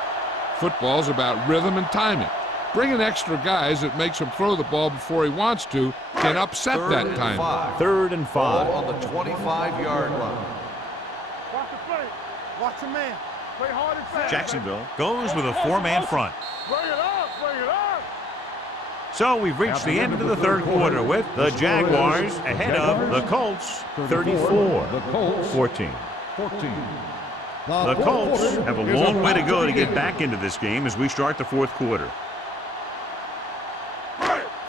Football's about rhythm and timing. Bringing extra guys that makes him throw the ball before he wants to can upset that time. 3rd and 5. Ball on the 25-yard line. Watch the play. Watch the man. Play hard and fast. Jacksonville goes with a four-man front. Bring it up. Bring it up. So we've reached the end of the third quarter with the Jaguars ahead of the Colts 34-14. The Colts have a long way to go to get back into this game as we start the fourth quarter.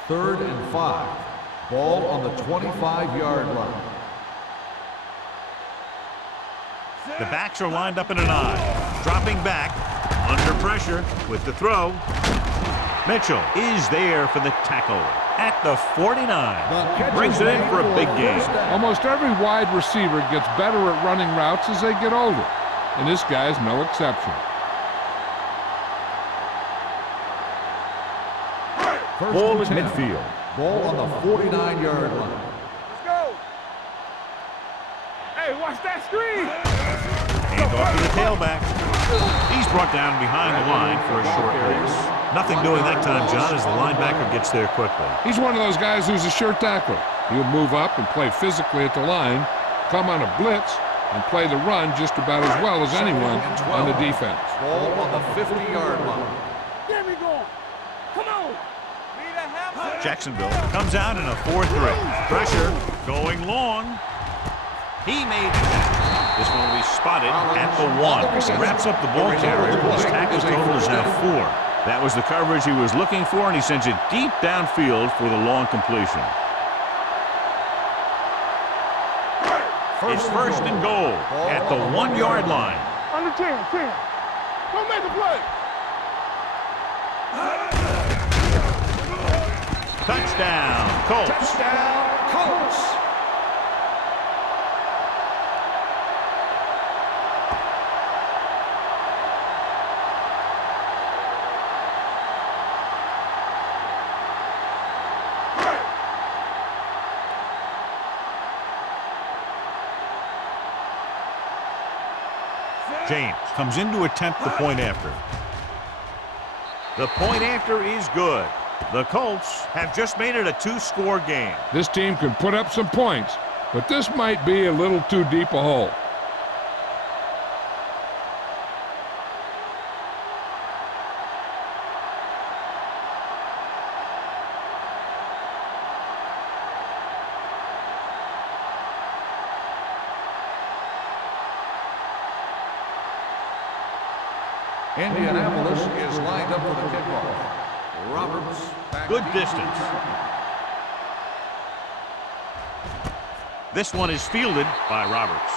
3rd and 5. Ball on the 25-yard line. The backs are lined up in an I. Dropping back, under pressure with the throw. Mitchell is there for the tackle at the 49. Brings it in for a big game. Almost every wide receiver gets better at running routes as they get older, and this guy's no exception. Ball at midfield. Ball on the 49-yard line. Let's go. Hey, watch that screen. Hand off to the tailback. He's brought down behind the line for a short race. Nothing doing that time, John, as the linebacker gets there quickly. He's one of those guys who's a sure tackler. He'll move up and play physically at the line, come on a blitz, and play the run just about as well as anyone on the defense. Ball on the 50-yard line. Get me going. Come on. Need a hammer. Jacksonville comes out in a 4-3. Pressure going long. He made it. This one will be spotted at the 1. He wraps up the ball carrier. His tackle total is now 4. That was the coverage he was looking for, and he sends it deep downfield for the long completion. It's first and goal at the 1-yard line. Under 10. Don't make the play. Touchdown, Colts. Touchdown, Colts. James comes in to attempt the point after. The point after is good. The Colts have just made it a 2-score game. This team can put up some points, but this might be a little too deep a hole. Indianapolis is lined up for the kickoff. Roberts. Good distance. This one is fielded by Roberts.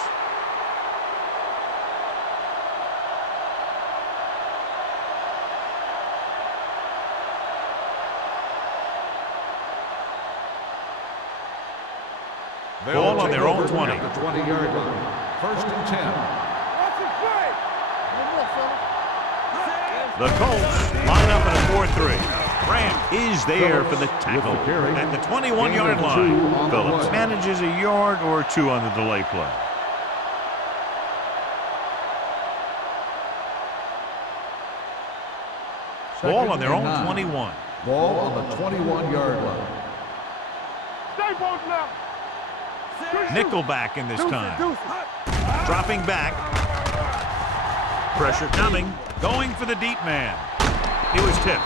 Ball on their own 20. At the 20-yard line. 1st and 10. The Colts line up in a 4-3. Grant is there for the tackle at the 21-yard line. Phillips manages a yard or two on the delay play. Ball on their own 21. Ball on the 21-yard line. Stay both now. Nickelback in this time. Dropping back. Pressure coming. Going for the deep man. He was tipped.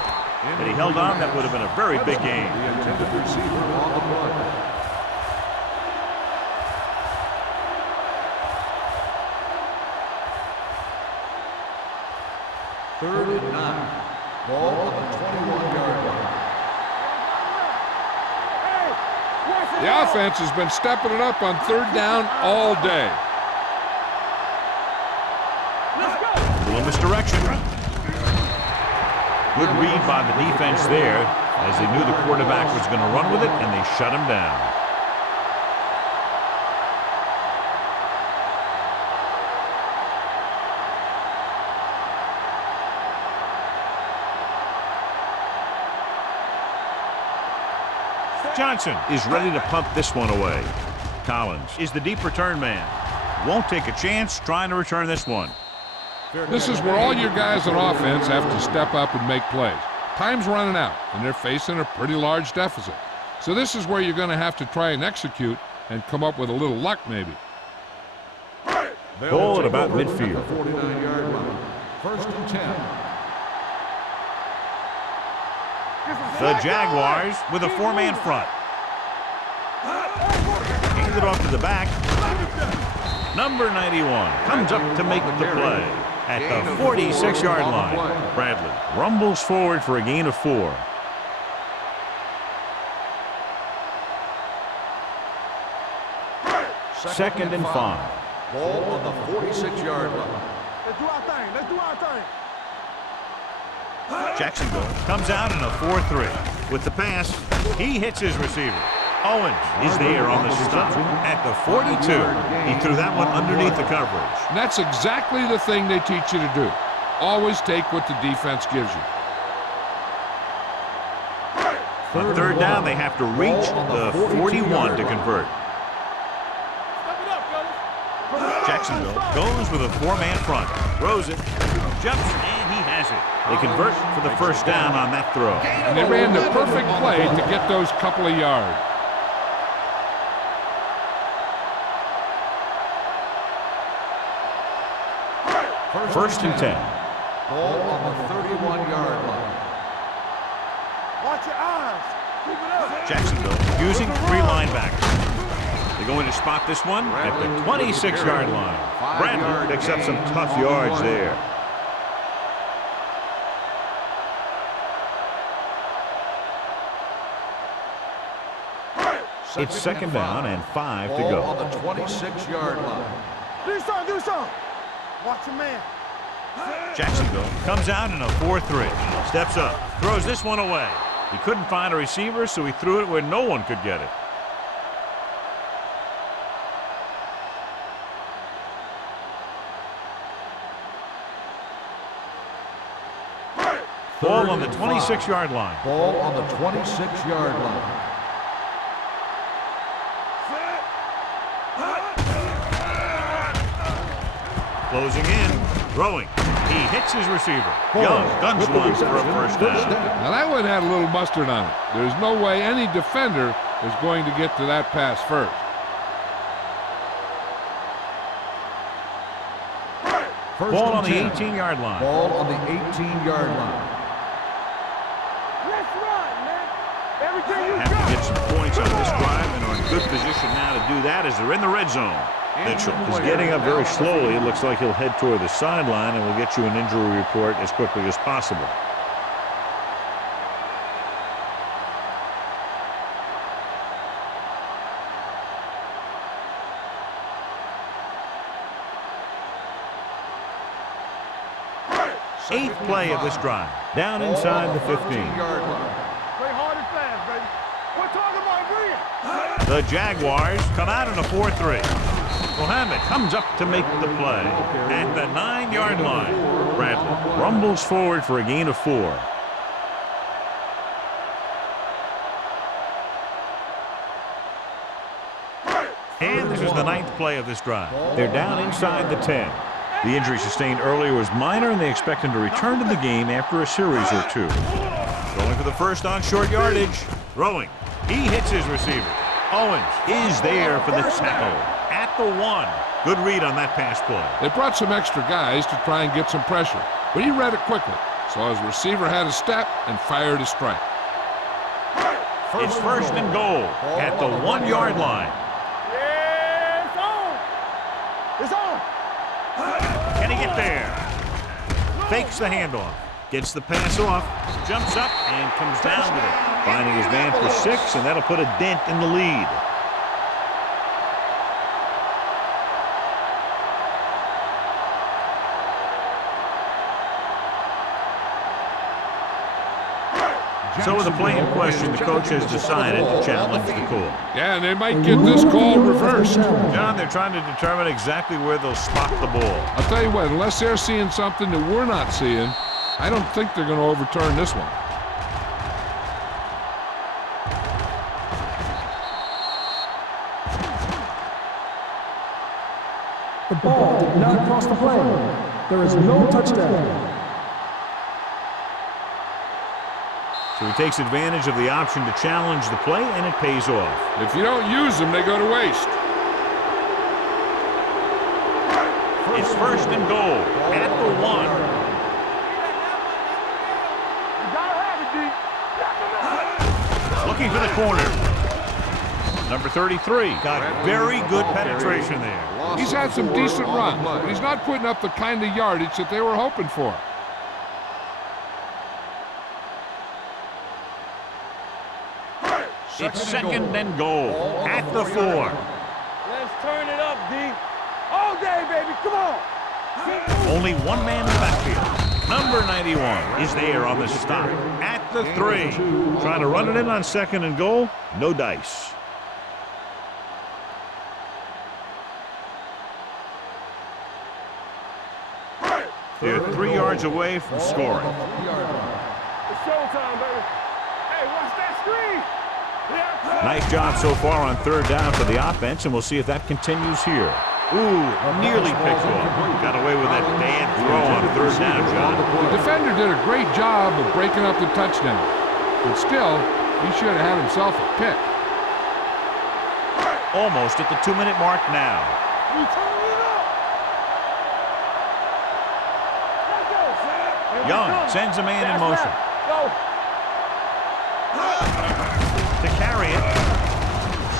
But he held on. That would have been a very big game. The intended receiver on the play. Third and 9. Ball on the 21-yard line. The offense has been stepping it up on 3rd down all day. A little misdirection. Good read by the defense there, as they knew the quarterback was going to run with it, and they shut him down. Johnson is ready to punt this one away. Collins is the deep return man. Won't take a chance trying to return this one. This is where all your guys on offense have to step up and make plays. Time's running out, and they're facing a pretty large deficit. So this is where you're going to have to try and execute and come up with a little luck maybe. Ball at about midfield. At the 49-yard line. 1st and 10. The Jaguars with a 4-man front. Handed off to the back. Number 91 comes up to make the play at the 46-yard line. Bradley rumbles forward for a gain of 4. Second and 5. Ball on the 46-yard line. Let's do our thing. Let's do our thing. Jacksonville comes out in a 4-3. With the pass, he hits his receiver. Owens is there on the stop at the 42. He threw that one underneath the coverage. And that's exactly the thing they teach you to do. Always take what the defense gives you. On 3rd down, they have to reach the 41 to convert. Jacksonville goes with a 4-man front. Throws it, jumps, and he has it. They convert for the 1st down on that throw. And they ran the perfect play to get those couple of yards. First and 10. Ball on the 31-yard line. Watch your eyes. Keep it up. Jacksonville using 3 linebackers. They're going to spot this one at the 26-yard line. Bradley picks up some tough yards there. It's 2nd down and 5 to go. On the 26-yard line. Do something. Do something. Watch your man. Jacksonville comes out in a 4-3. Steps up, throws this one away. He couldn't find a receiver, so he threw it where no one could get it. Ball on the 26-yard line. Ball on the 26-yard line. Closing in, throwing. He hits his receiver. Young guns one for a 1st down. Now that one had a little mustard on it. There's no way any defender is going to get to that pass first. Ball on the 18-yard line. Ball on the 18-yard line. Let's run, man. Everything you Have got. to get some points on this drive and are in good position now to do that as they're in the red zone. Mitchell is getting up very slowly. It looks like he'll head toward the sideline, and we'll get you an injury report as quickly as possible. Eighth play of this drive. Down inside the 15. Play hard and fast, baby. We're talking about agreeing. The Jaguars come out in a 4-3. Mohammed comes up to make the play at the 9-yard line. Bradley rumbles forward for a gain of 4. And this is the 9th play of this drive. They're down inside the 10. The injury sustained earlier was minor, and they expect him to return to the game after a series or 2. Going for the first on short yardage. Throwing. He hits his receiver. Owens is there for the tackle at the 1. Good read on that pass play. They brought some extra guys to try and get some pressure, but he read it quickly, so his receiver had a step and fired a strike. It's first and goal at the 1-yard line. Yeah, it's on. It's on. Can he get there? Fakes the handoff. Gets the pass off. Jumps up and comes down with it. Finding his man for 6, and that'll put a dent in the lead. So with the play in question, the coach has decided to challenge the call. Yeah, and they might get this call reversed. John, they're trying to determine exactly where they'll spot the ball. I'll tell you what, unless they're seeing something that we're not seeing, I don't think they're going to overturn this one. The ball did not cross the plane. There is no touchdown. So he takes advantage of the option to challenge the play, and it pays off. If you don't use them, they go to waste. It's first and goal at the 1. Looking for the corner. Number 33 got very good penetration there. He's had some decent runs, but he's not putting up the kind of yardage that they were hoping for. It's second and goal at the 4. Let's turn it up, D. All day, baby. Come on. Only one man in the backfield. Number 91 is there on the stop at the 3. Trying to run it in on second and goal. No dice. They're 3 yards away from scoring. It's showtime, baby. Hey, watch that screen. Nice job so far on 3rd down for the offense, and we'll see if that continues here. Ooh, nearly picked off. Got away with that bad throw on 3rd down, John. The defender did a great job of breaking up the touchdown, but still, he should have had himself a pick. Almost at the 2-minute mark now. Young sends a man in motion. To carry it.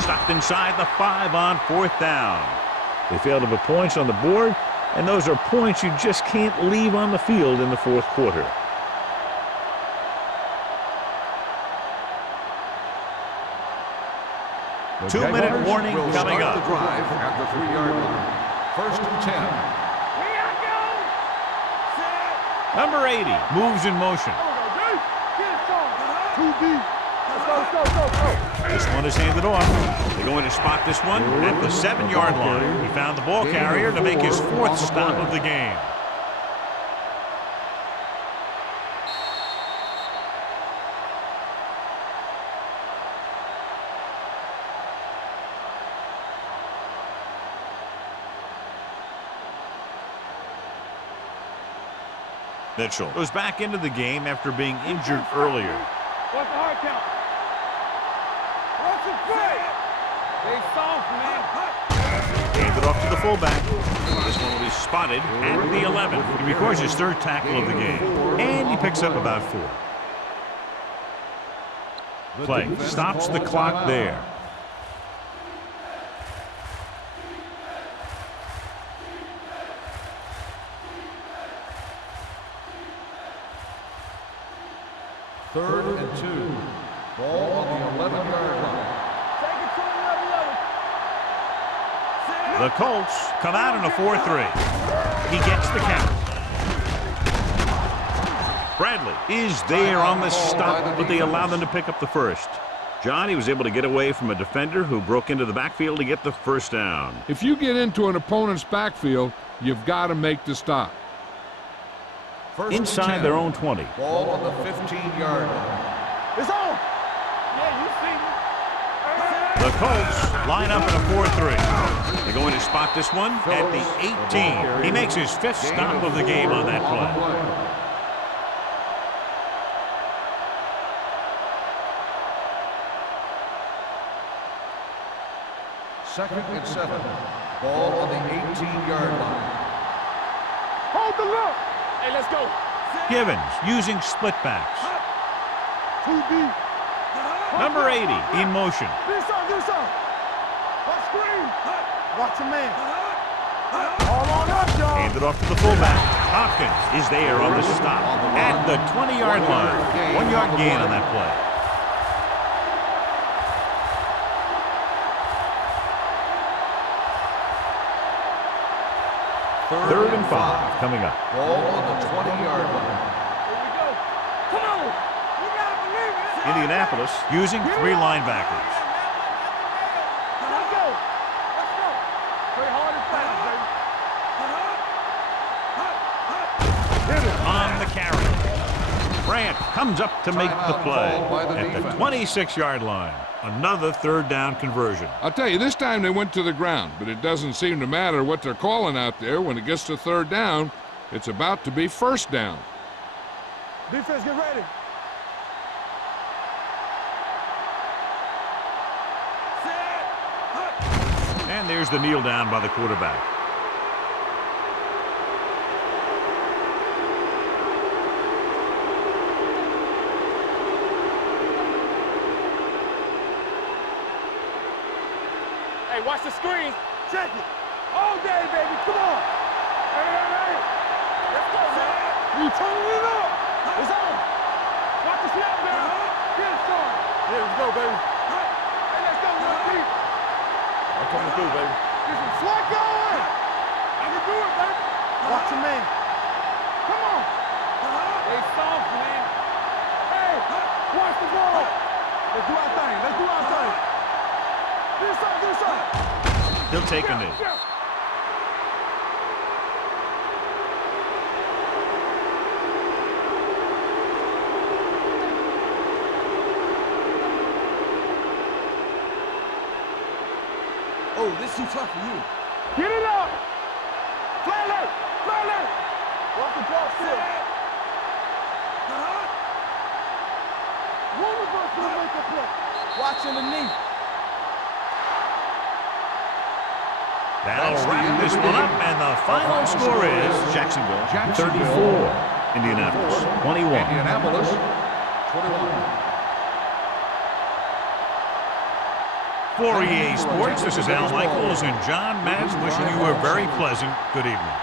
Stopped inside the 5 on 4th down. They failed to put points on the board, and those are points you just can't leave on the field in the 4th quarter. The 2-minute warning coming up. The drive at the 3-yard line. First and 10. Number 80 moves in motion. This one is handed off. They're going to spot this one at the 7-yard line. He found the ball carrier to make his 4th stop of the game. Mitchell goes back into the game after being injured earlier. What's the hard count? What's the play? They soft, man. Gave it off to the fullback. This one will be spotted at the 11. He records his 3rd tackle of the game. And he picks up about 4. Play stops the clock there. 3rd and 2. Ball on the 11-yard line. Take it to another level. The Colts come out in a 4-3. He gets the count. Bradley is there on the stop, but they allow them to pick up the first. John, he was able to get away from a defender who broke into the backfield to get the first down. If you get into an opponent's backfield, you've got to make the stop. Inside their own 20. Ball on the 15-yard line. It's on. Yeah, you see me. The Colts line up in a 4-3. They're going to spot this one at the 18. He makes his 5th stop of the game on that play. 2nd and 7. Ball on the 18-yard line. Hold the look. Hey, let's go. Givens using split backs. 2D. Number 80 in motion. Do something. Watch screen. Watch your man. All on us, y'all. Handed off to the fullback. Hopkins is there on the stop at the 20-yard line. 1-yard gain on that play. Third and 5 coming up. Ball on the 20-yard line. Here we go. Come on. You gotta believe it. Indianapolis using 3 linebackers. Let's go. Play hard and fast, baby. Hit it. On the carry. Grant comes up to make the play at the 26-yard line. Another 3rd down conversion. I'll tell you, this time they went to the ground, but it doesn't seem to matter what they're calling out there. When it gets to 3rd down, it's about to be 1st down. Defense, get ready. And there's the kneel down by the quarterback. Hey, watch the screen. Check it. All day, baby. Come on. Hey. Let's go, man. You turning it up. It's on. Watch the snap, man. Get it started. Yeah, let's go, baby. Hey, let's go, man. Deep. I'm coming through, baby. This is what going. I can do it, baby. Watch your man. Come on. They soft, man. Hey, watch the ball. Let's do our thing. Do something. He'll take a knee. Oh, this is too tough for you. Get it up. Play left. Walk the ball still. One of us will make a play. Watching the knee. That'll wrap this one up, and the final score is Jacksonville 34, Indianapolis 21. Indianapolis 21. For EA Sports, this is Al Michaels and John Madden wishing you a very pleasant good evening.